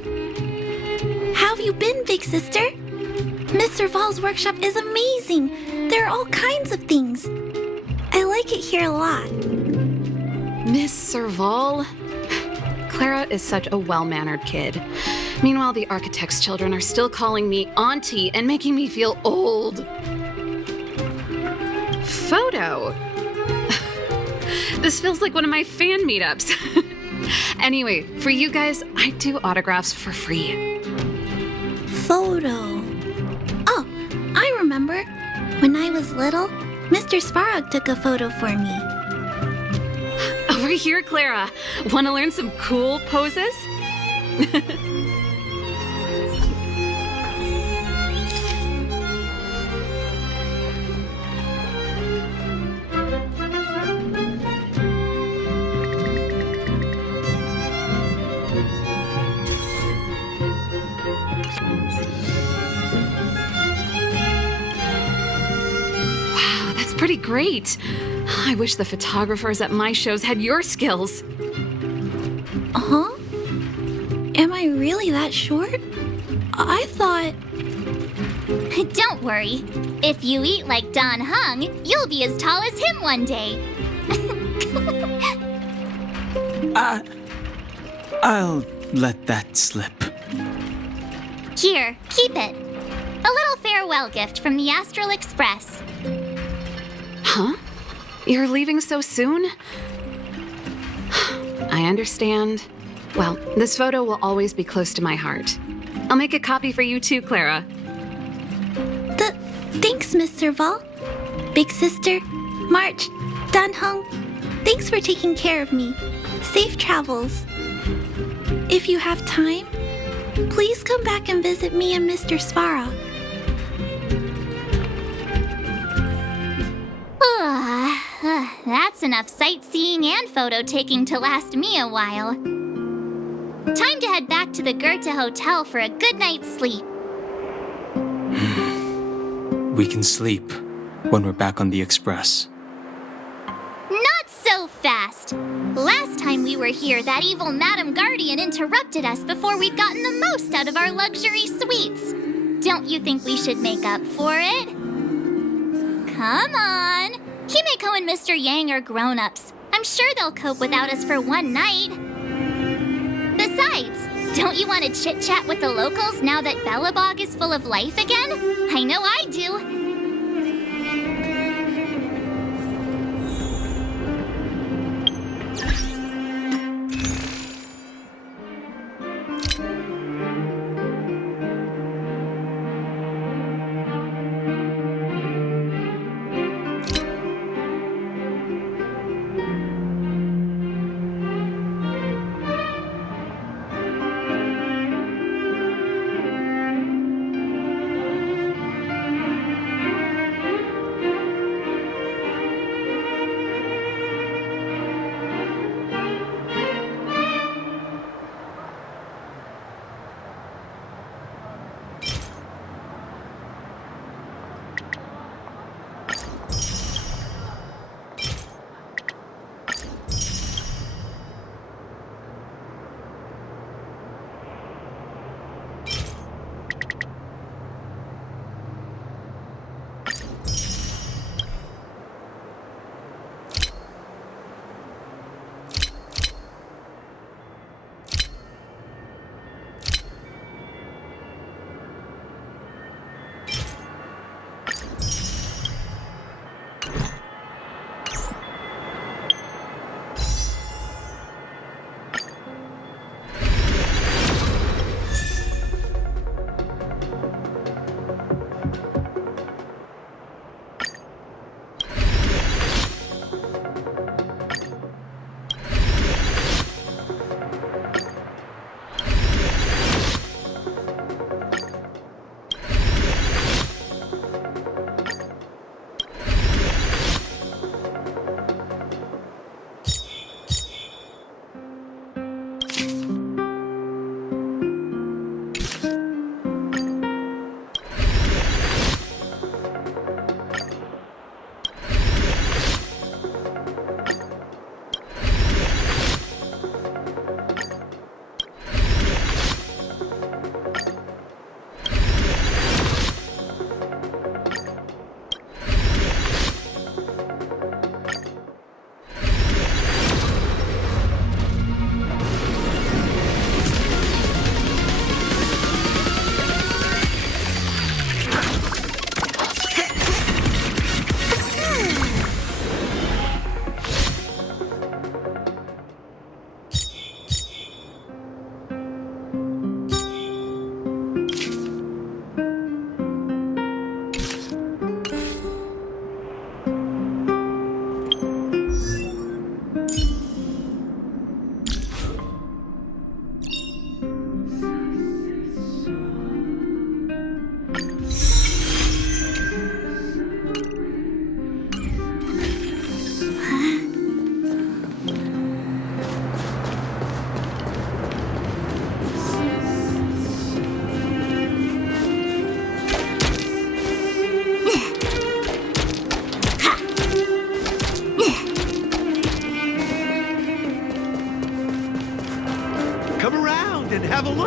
How have you been, big sister? Mr. Val's workshop is amazing. There are all kinds of things. I like it here a lot. Miss Serval? Clara is such a well-mannered kid. Meanwhile, the architect's children are still calling me auntie and making me feel old. Photo? This feels like one of my fan meetups. Anyway, for you guys, I do autographs for free. Photo. Oh, I remember. When I was little, Mr. Svarog took a photo for me. Over here, Clara. Want to learn some cool poses? Pretty great. I wish the photographers at my shows had your skills. Huh? Am I really that short? I thought... Don't worry. If you eat like Don Hung, you'll be as tall as him one day. I'll let that slip. Here, keep it. A little farewell gift from the Astral Express. Huh? You're leaving so soon? I understand. Well, this photo will always be close to my heart. I'll make a copy for you too, Clara. Thanks, Mr. Val. Big sister, March, Dan Hung, thanks for taking care of me. Safe travels. If you have time, please come back and visit me and Mr. Svarog. That's enough sightseeing and photo taking to last me a while. Time to head back to the Goethe Hotel for a good night's sleep. We can sleep when we're back on the Express. Not so fast! Last time we were here, that evil Madam Guardian interrupted us before we'd gotten the most out of our luxury suites. Don't you think we should make up for it? Come on! Himeko and Mr. Yang are grown-ups. I'm sure they'll cope without us for one night. Besides, don't you want to chit-chat with the locals now that Belobog is full of life again? I know I do.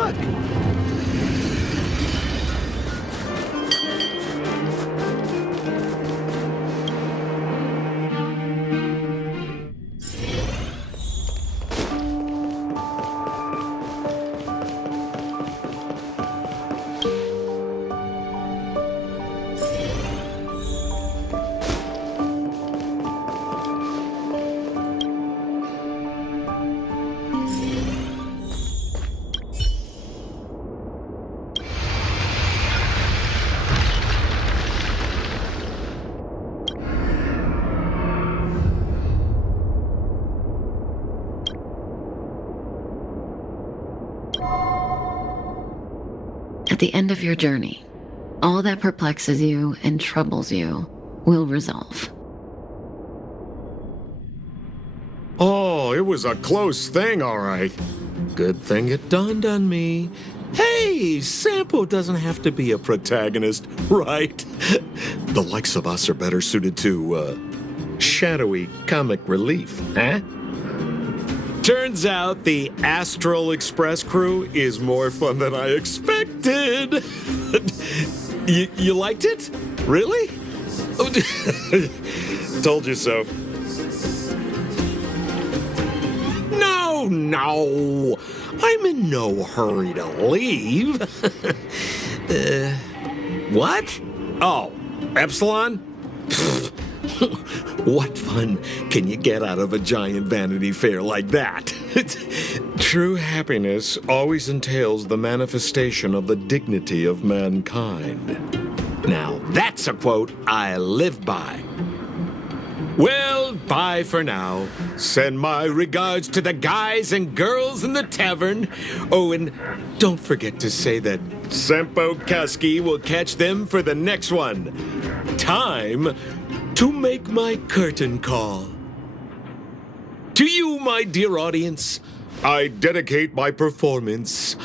luck! At the end of your journey, all that perplexes you and troubles you will resolve. Oh, it was a close thing, all right. Good thing it dawned on me. Hey, Sampo doesn't have to be a protagonist, right? The likes of us are better suited to, shadowy comic relief, huh? Turns out the Astral Express crew is more fun than I expected. You liked it? Really? Told you so. No. I'm in no hurry to leave. What? Oh, Epsilon? What fun can you get out of a giant Vanity Fair like that? True happiness always entails the manifestation of the dignity of mankind. Now, that's a quote I live by. Well, bye for now. Send my regards to the guys and girls in the tavern. Oh, and don't forget to say that Sampo Kaski will catch them for the next one. Time to make my curtain call. To you, my dear audience, I dedicate my performance.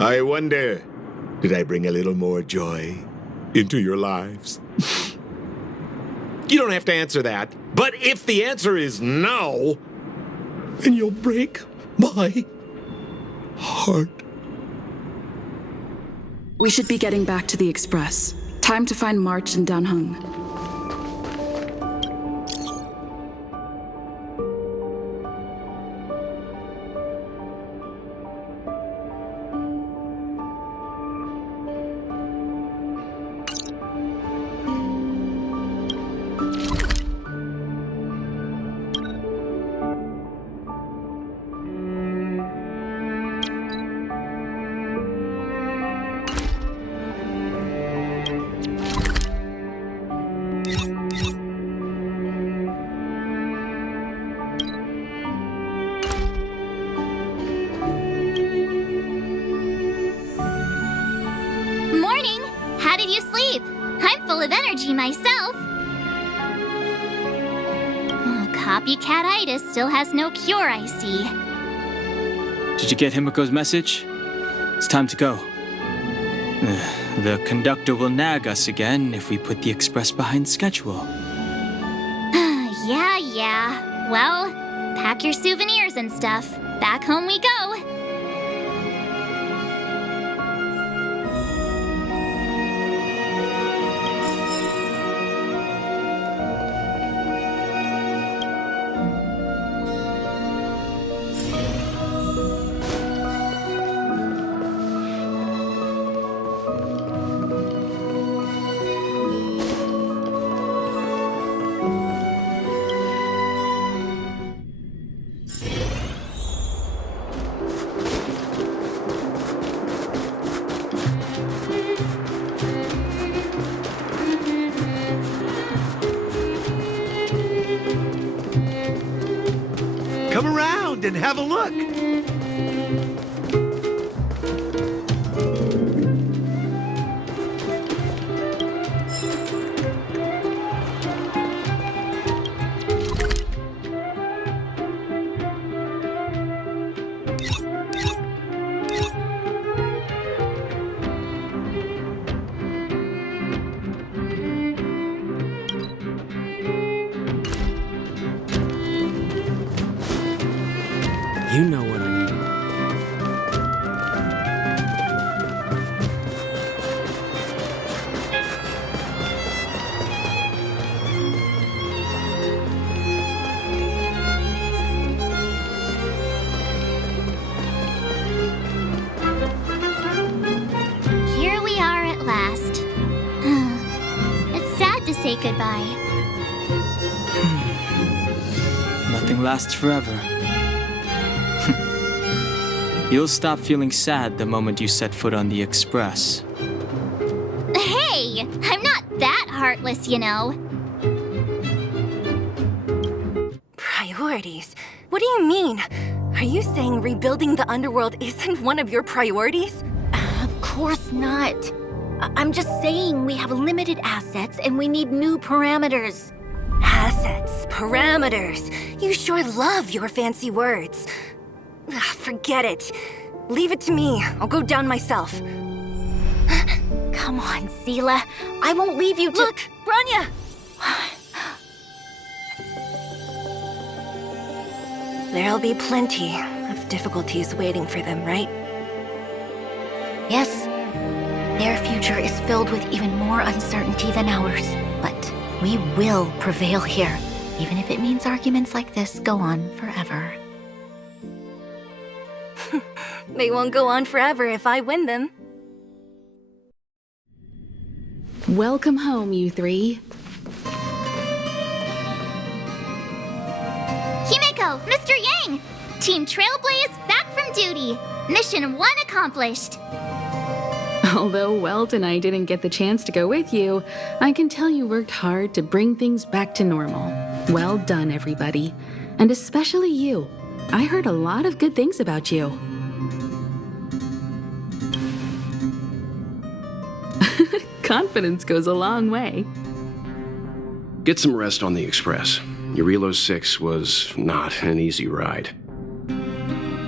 I wonder, did I bring a little more joy into your lives? You don't have to answer that, but if the answer is no, then you'll break my heart. We should be getting back to the Express. Time to find March and Danheng. Myself. Oh, copycat-itis still has no cure, I see. Did you get Himiko's message? It's time to go. The conductor will nag us again if we put the express behind schedule. Yeah. Well, pack your souvenirs and stuff. Back home we go. Come around and have a look. You know what I say goodbye. Nothing lasts forever. You'll stop feeling sad the moment you set foot on the Express. Hey! I'm not that heartless, you know. Priorities? What do you mean? Are you saying rebuilding the Underworld isn't one of your priorities? Of course not. I'm just saying we have limited assets and we need new parameters. Assets, parameters. You sure love your fancy words. Forget it. Leave it to me. I'll go down myself. Come on, Seela. I won't leave you to— Look, Branya! There'll be plenty of difficulties waiting for them, right? Yes. Their future is filled with even more uncertainty than ours. But we will prevail here, even if it means arguments like this go on forever. They won't go on forever if I win them. Welcome home, you three. Himeko, Mr. Yang! Team Trailblaze back from duty. Mission 1 accomplished. Although Welt and I didn't get the chance to go with you, I can tell you worked hard to bring things back to normal. Well done, everybody. And especially you. I heard a lot of good things about you. Confidence goes a long way. Get some rest on the Express. Eurilo 6 was not an easy ride.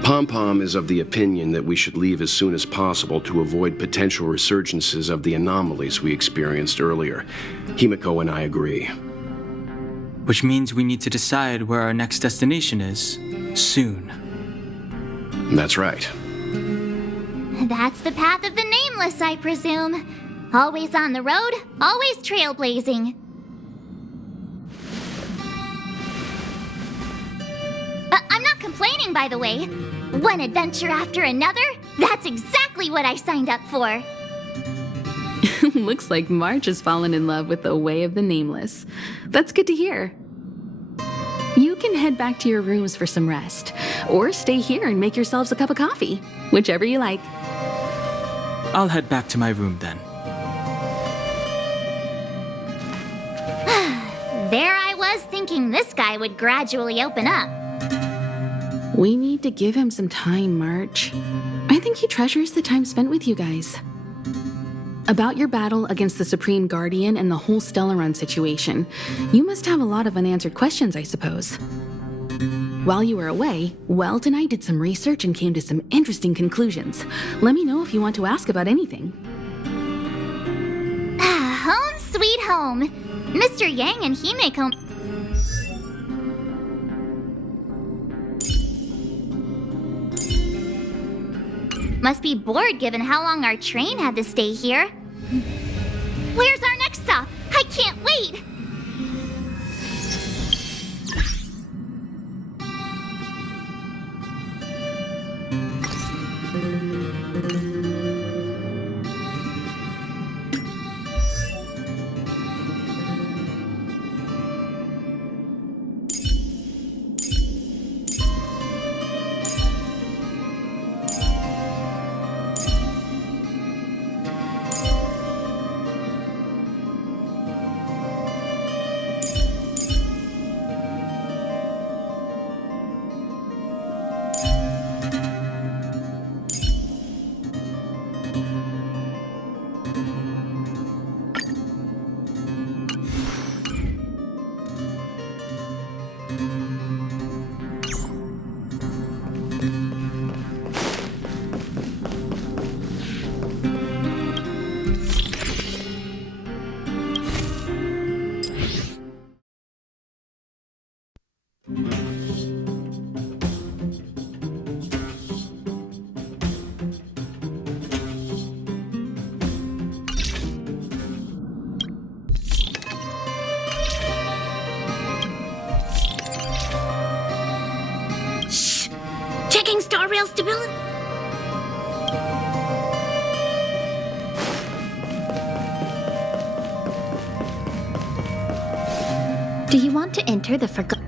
Pom-Pom is of the opinion that we should leave as soon as possible to avoid potential resurgences of the anomalies we experienced earlier. Himeko and I agree. Which means we need to decide where our next destination is, soon. That's right. That's the path of the Nameless, I presume. Always on the road, always trailblazing. I'm not complaining, by the way. One adventure after another, that's exactly what I signed up for. Looks like March has fallen in love with the way of the Nameless. That's good to hear. You can head back to your rooms for some rest, or stay here and make yourselves a cup of coffee, whichever you like. I'll head back to my room then. There I was thinking this guy would gradually open up. We need to give him some time, March. I think he treasures the time spent with you guys. About your battle against the Supreme Guardian and the whole Stellaron situation, you must have a lot of unanswered questions, I suppose. While you were away, Welt and I did some research and came to some interesting conclusions. Let me know if you want to ask about anything. Home sweet home. Mr. Yang and Himeko... must be bored given how long our train had to stay here. Where's our next stop? I can't wait! Checking star rail stability. Do you want to enter the forgotten?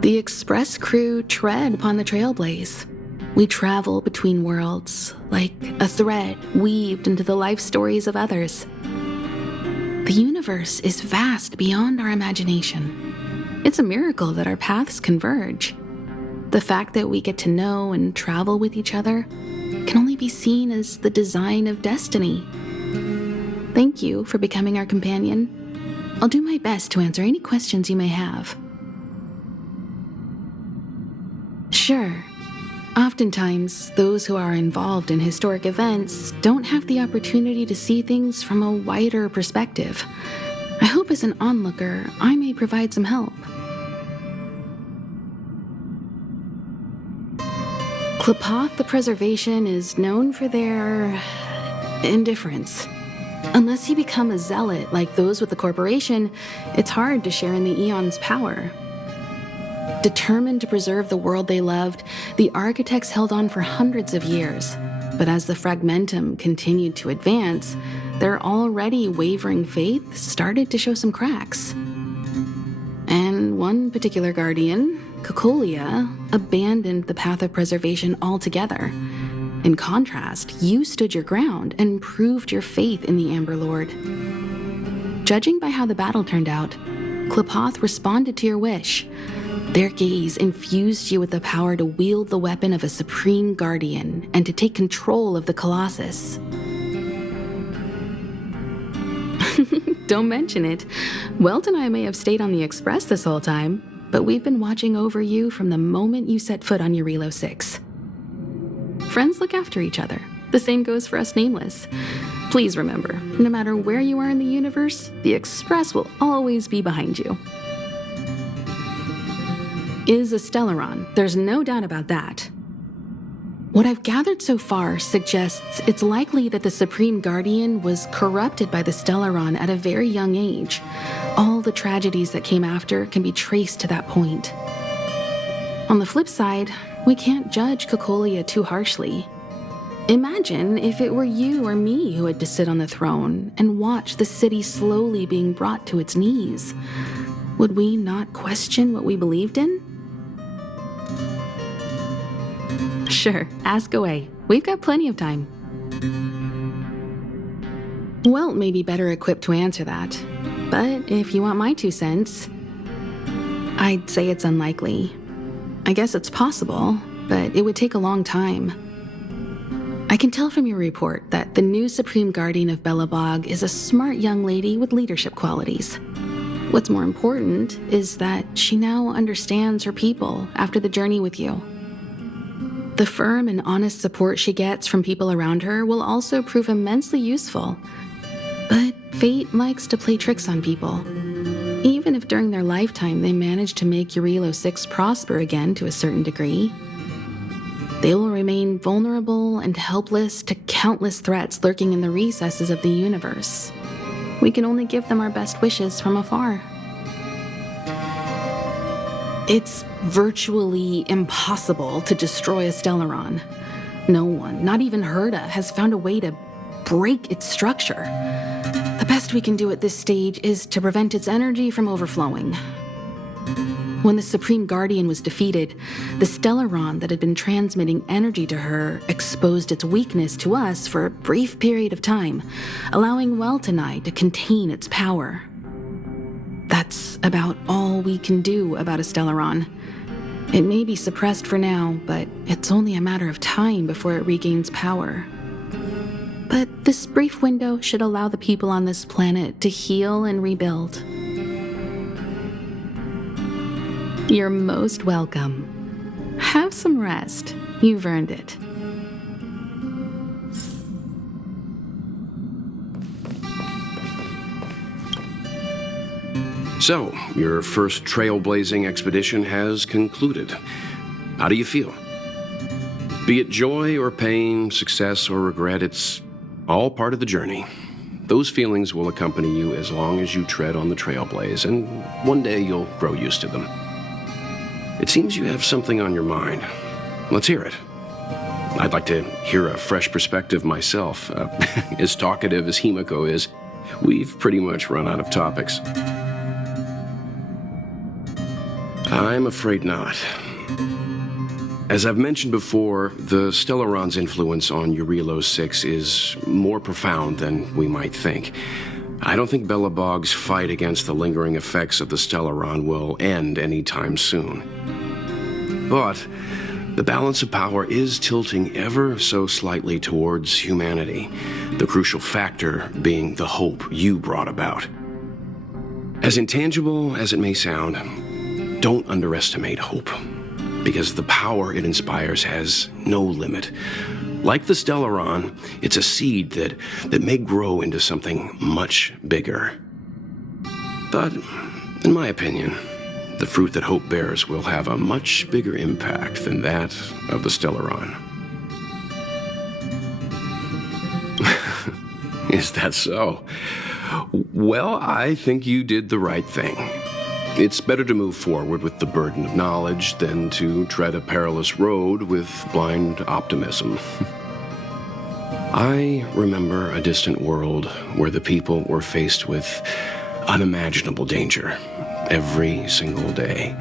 The Express crew tread upon the Trailblaze. We travel between worlds, like a thread weaved into the life stories of others. The universe is vast beyond our imagination. It's a miracle that our paths converge. The fact that we get to know and travel with each other can only be seen as the design of destiny. Thank you for becoming our companion. I'll do my best to answer any questions you may have. Sure. Oftentimes, those who are involved in historic events don't have the opportunity to see things from a wider perspective. I hope as an onlooker, I may provide some help. Klapoth the Preservation is known for their indifference. Unless you become a zealot like those with the corporation, it's hard to share in the Eon's power. Determined to preserve the world they loved, the architects held on for hundreds of years. But as the fragmentum continued to advance, their already wavering faith started to show some cracks. And one particular guardian, Cocolia, abandoned the path of preservation altogether. In contrast, you stood your ground and proved your faith in the Amber Lord. Judging by how the battle turned out, Klapoth responded to your wish. Their gaze infused you with the power to wield the weapon of a supreme guardian and to take control of the Colossus. Don't mention it. Welt and I may have stayed on the Express this whole time, but we've been watching over you from the moment you set foot on Yurilo 6. Friends look after each other. The same goes for us Nameless. Please remember, no matter where you are in the universe, the Express will always be behind you. Is a Stellaron. There's no doubt about that. What I've gathered so far suggests it's likely that the Supreme Guardian was corrupted by the Stellaron at a very young age. All the tragedies that came after can be traced to that point. On the flip side, we can't judge Cocolia too harshly. Imagine if it were you or me who had to sit on the throne and watch the city slowly being brought to its knees. Would we not question what we believed in? Sure, ask away. We've got plenty of time. Welt may be better equipped to answer that, but if you want my 2 cents, I'd say it's unlikely. I guess it's possible, but it would take a long time. I can tell from your report that the new Supreme Guardian of Belobog is a smart young lady with leadership qualities. What's more important is that she now understands her people after the journey with you. The firm and honest support she gets from people around her will also prove immensely useful. But fate likes to play tricks on people. Even if during their lifetime they manage to make Yurilo 6 prosper again to a certain degree, they will remain vulnerable and helpless to countless threats lurking in the recesses of the universe. We can only give them our best wishes from afar. It's virtually impossible to destroy a Stellaron. No one, not even Herda, has found a way to break its structure. The best we can do at this stage is to prevent its energy from overflowing. When the Supreme Guardian was defeated, the Stellaron that had been transmitting energy to her exposed its weakness to us for a brief period of time, allowing Welt and I to contain its power. That's about all we can do about a Stellaron. It may be suppressed for now, but it's only a matter of time before it regains power. But this brief window should allow the people on this planet to heal and rebuild. You're most welcome. Have some rest. You've earned it. So, your first trailblazing expedition has concluded. How do you feel? Be it joy or pain, success or regret, it's all part of the journey. Those feelings will accompany you as long as you tread on the trailblaze, and one day you'll grow used to them. It seems you have something on your mind. Let's hear it. I'd like to hear a fresh perspective myself. As talkative as Himiko is, we've pretty much run out of topics. I'm afraid not. As I've mentioned before, the Stellaron's influence on Yurilo 6 is more profound than we might think. I don't think Belobog's fight against the lingering effects of the Stellaron will end anytime soon. But the balance of power is tilting ever so slightly towards humanity, the crucial factor being the hope you brought about. As intangible as it may sound, don't underestimate hope, because the power it inspires has no limit. Like the Stellaron, it's a seed that may grow into something much bigger. But, in my opinion, the fruit that hope bears will have a much bigger impact than that of the Stellaron. Is that so? Well, I think you did the right thing. It's better to move forward with the burden of knowledge than to tread a perilous road with blind optimism. I remember a distant world where the people were faced with unimaginable danger every single day.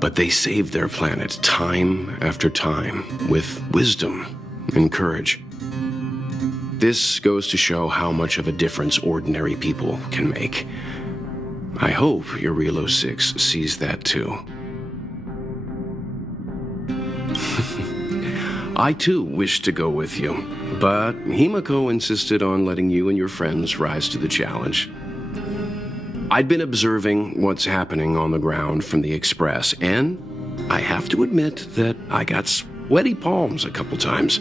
But they saved their planet time after time with wisdom and courage. This goes to show how much of a difference ordinary people can make. I hope Yurilo 6 sees that too. I too wished to go with you, but Himiko insisted on letting you and your friends rise to the challenge. I'd been observing what's happening on the ground from the Express, and I have to admit that I got sweaty palms a couple times.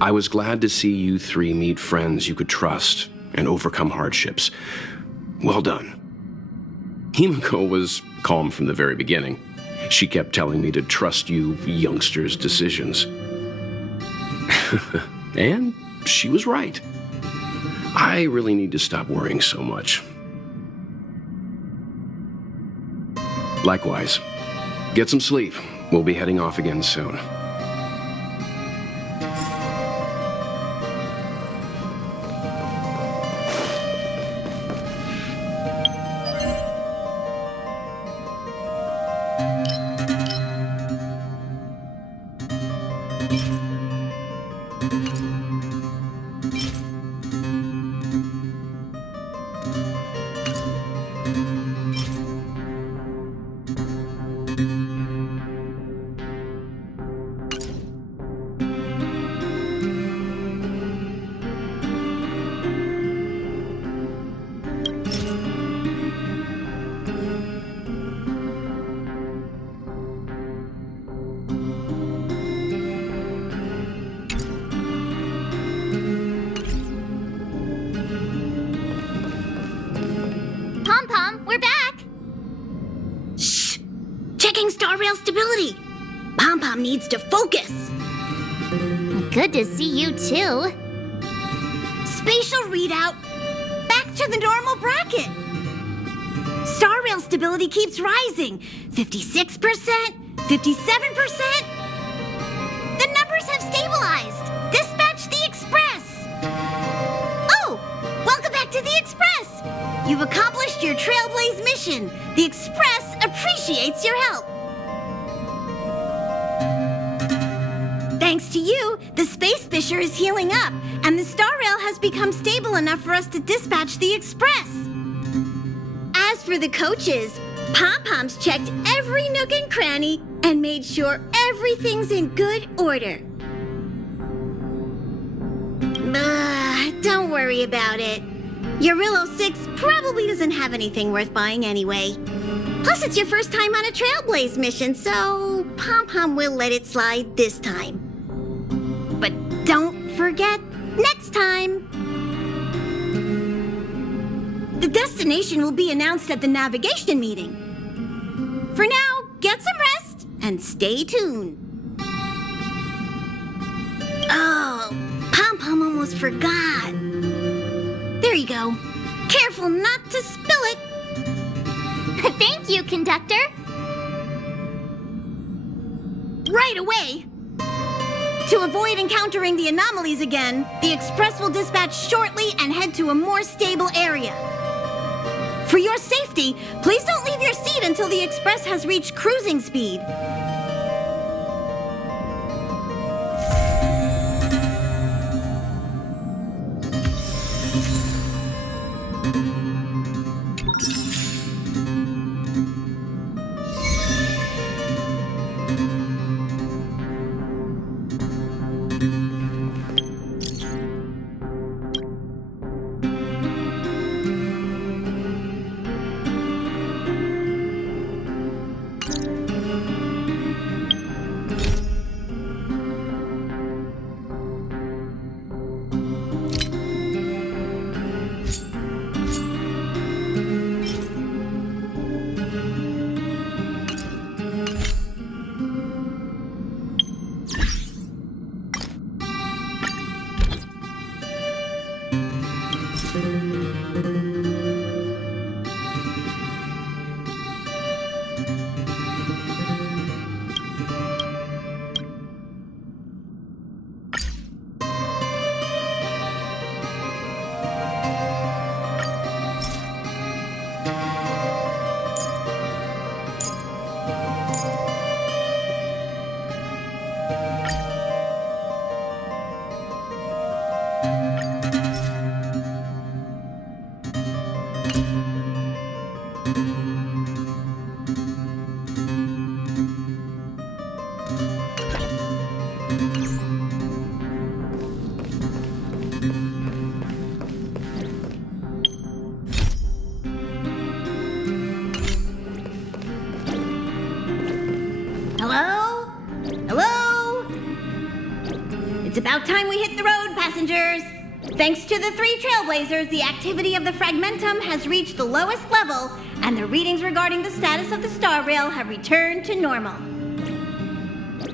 I was glad to see you three meet friends you could trust and overcome hardships. Well done. Himiko was calm from the very beginning. She kept telling me to trust you youngsters' decisions. And she was right. I really need to stop worrying so much. Likewise. Get some sleep. We'll be heading off again soon. Stability. Pom-Pom needs to focus. Good to see you too. Spatial readout. Back to the normal bracket. Star rail stability keeps rising. 56%, 57%. The numbers have stabilized. Dispatch the Express. Oh, welcome back to the Express. You've accomplished your Trailblaze mission. The Express appreciates your help. Thanks to you, the space fissure is healing up, and the star rail has become stable enough for us to dispatch the Express. As for the coaches, Pom-Pom's checked every nook and cranny and made sure everything's in good order. Don't worry about it. Yurilo 6 probably doesn't have anything worth buying anyway. Plus, it's your first time on a Trailblaze mission, so Pom-Pom will let it slide this time. But don't forget, next time! The destination destination will be announced at the navigation meeting. For now, get some rest and stay tuned. Oh, Pom-Pom almost forgot. There you go. Careful not to spill it. Thank you, conductor. Right away. To avoid encountering the anomalies again, the express will dispatch shortly and head to a more stable area. For your safety, please don't leave your seat until the express has reached cruising speed. Hello? Hello? It's about time we hit the road, passengers. Thanks to the 3 Trailblazers, the activity of the Fragmentum has reached the lowest level, and the readings regarding the status of the Star Rail have returned to normal.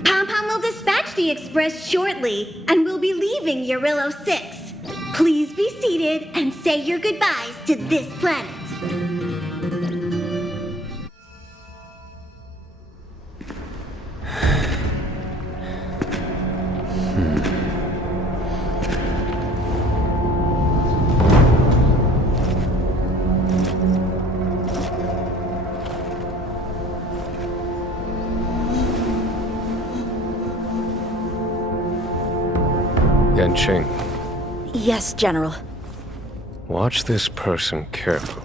Pom-Pom will dispatch the Express shortly, and will be leaving Urillo 6. Please be seated and say your goodbyes to this planet. Yanqing, Yes, General. watch this person carefully.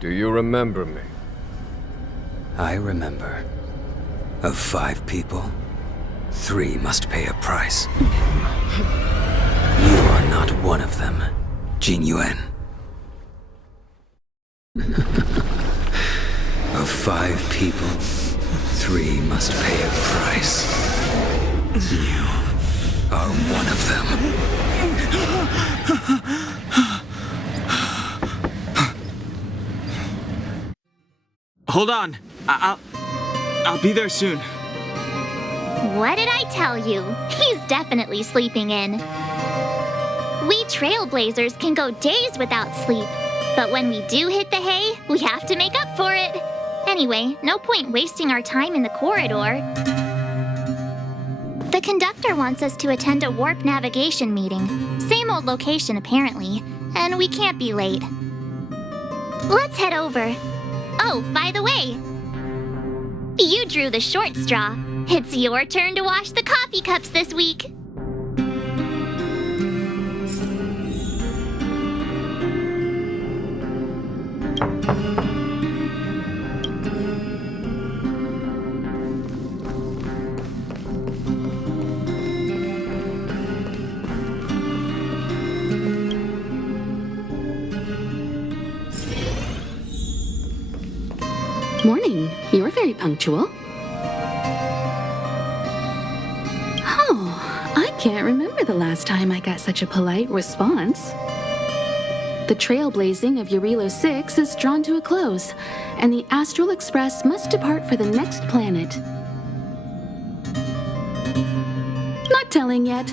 Do you remember me? I remember. Of 5 people, 3 must pay a price. You are not one of them, Jin Yuan. Of 5 people, 3 must pay a price. You are one of them. Hold on. I'll be there soon. What did I tell you? He's definitely sleeping in. We Trailblazers can go days without sleep, but when we do hit the hay, we have to make up for it. Anyway, no point wasting our time in the corridor. The conductor wants us to attend a warp navigation meeting. Same old location, apparently, and we can't be late. Let's head over. Oh, by the way, you drew the short straw. It's your turn to wash the coffee cups this week. Morning. You're very punctual. Oh, I Can't remember the last time I got such a polite response. The trailblazing of Yurilo 6 is drawn to a close, and the Astral Express must depart for the next planet. Not telling yet.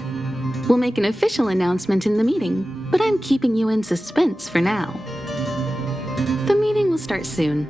We'll make an official announcement in the meeting, but I'm keeping you in suspense for now. The meeting will start soon.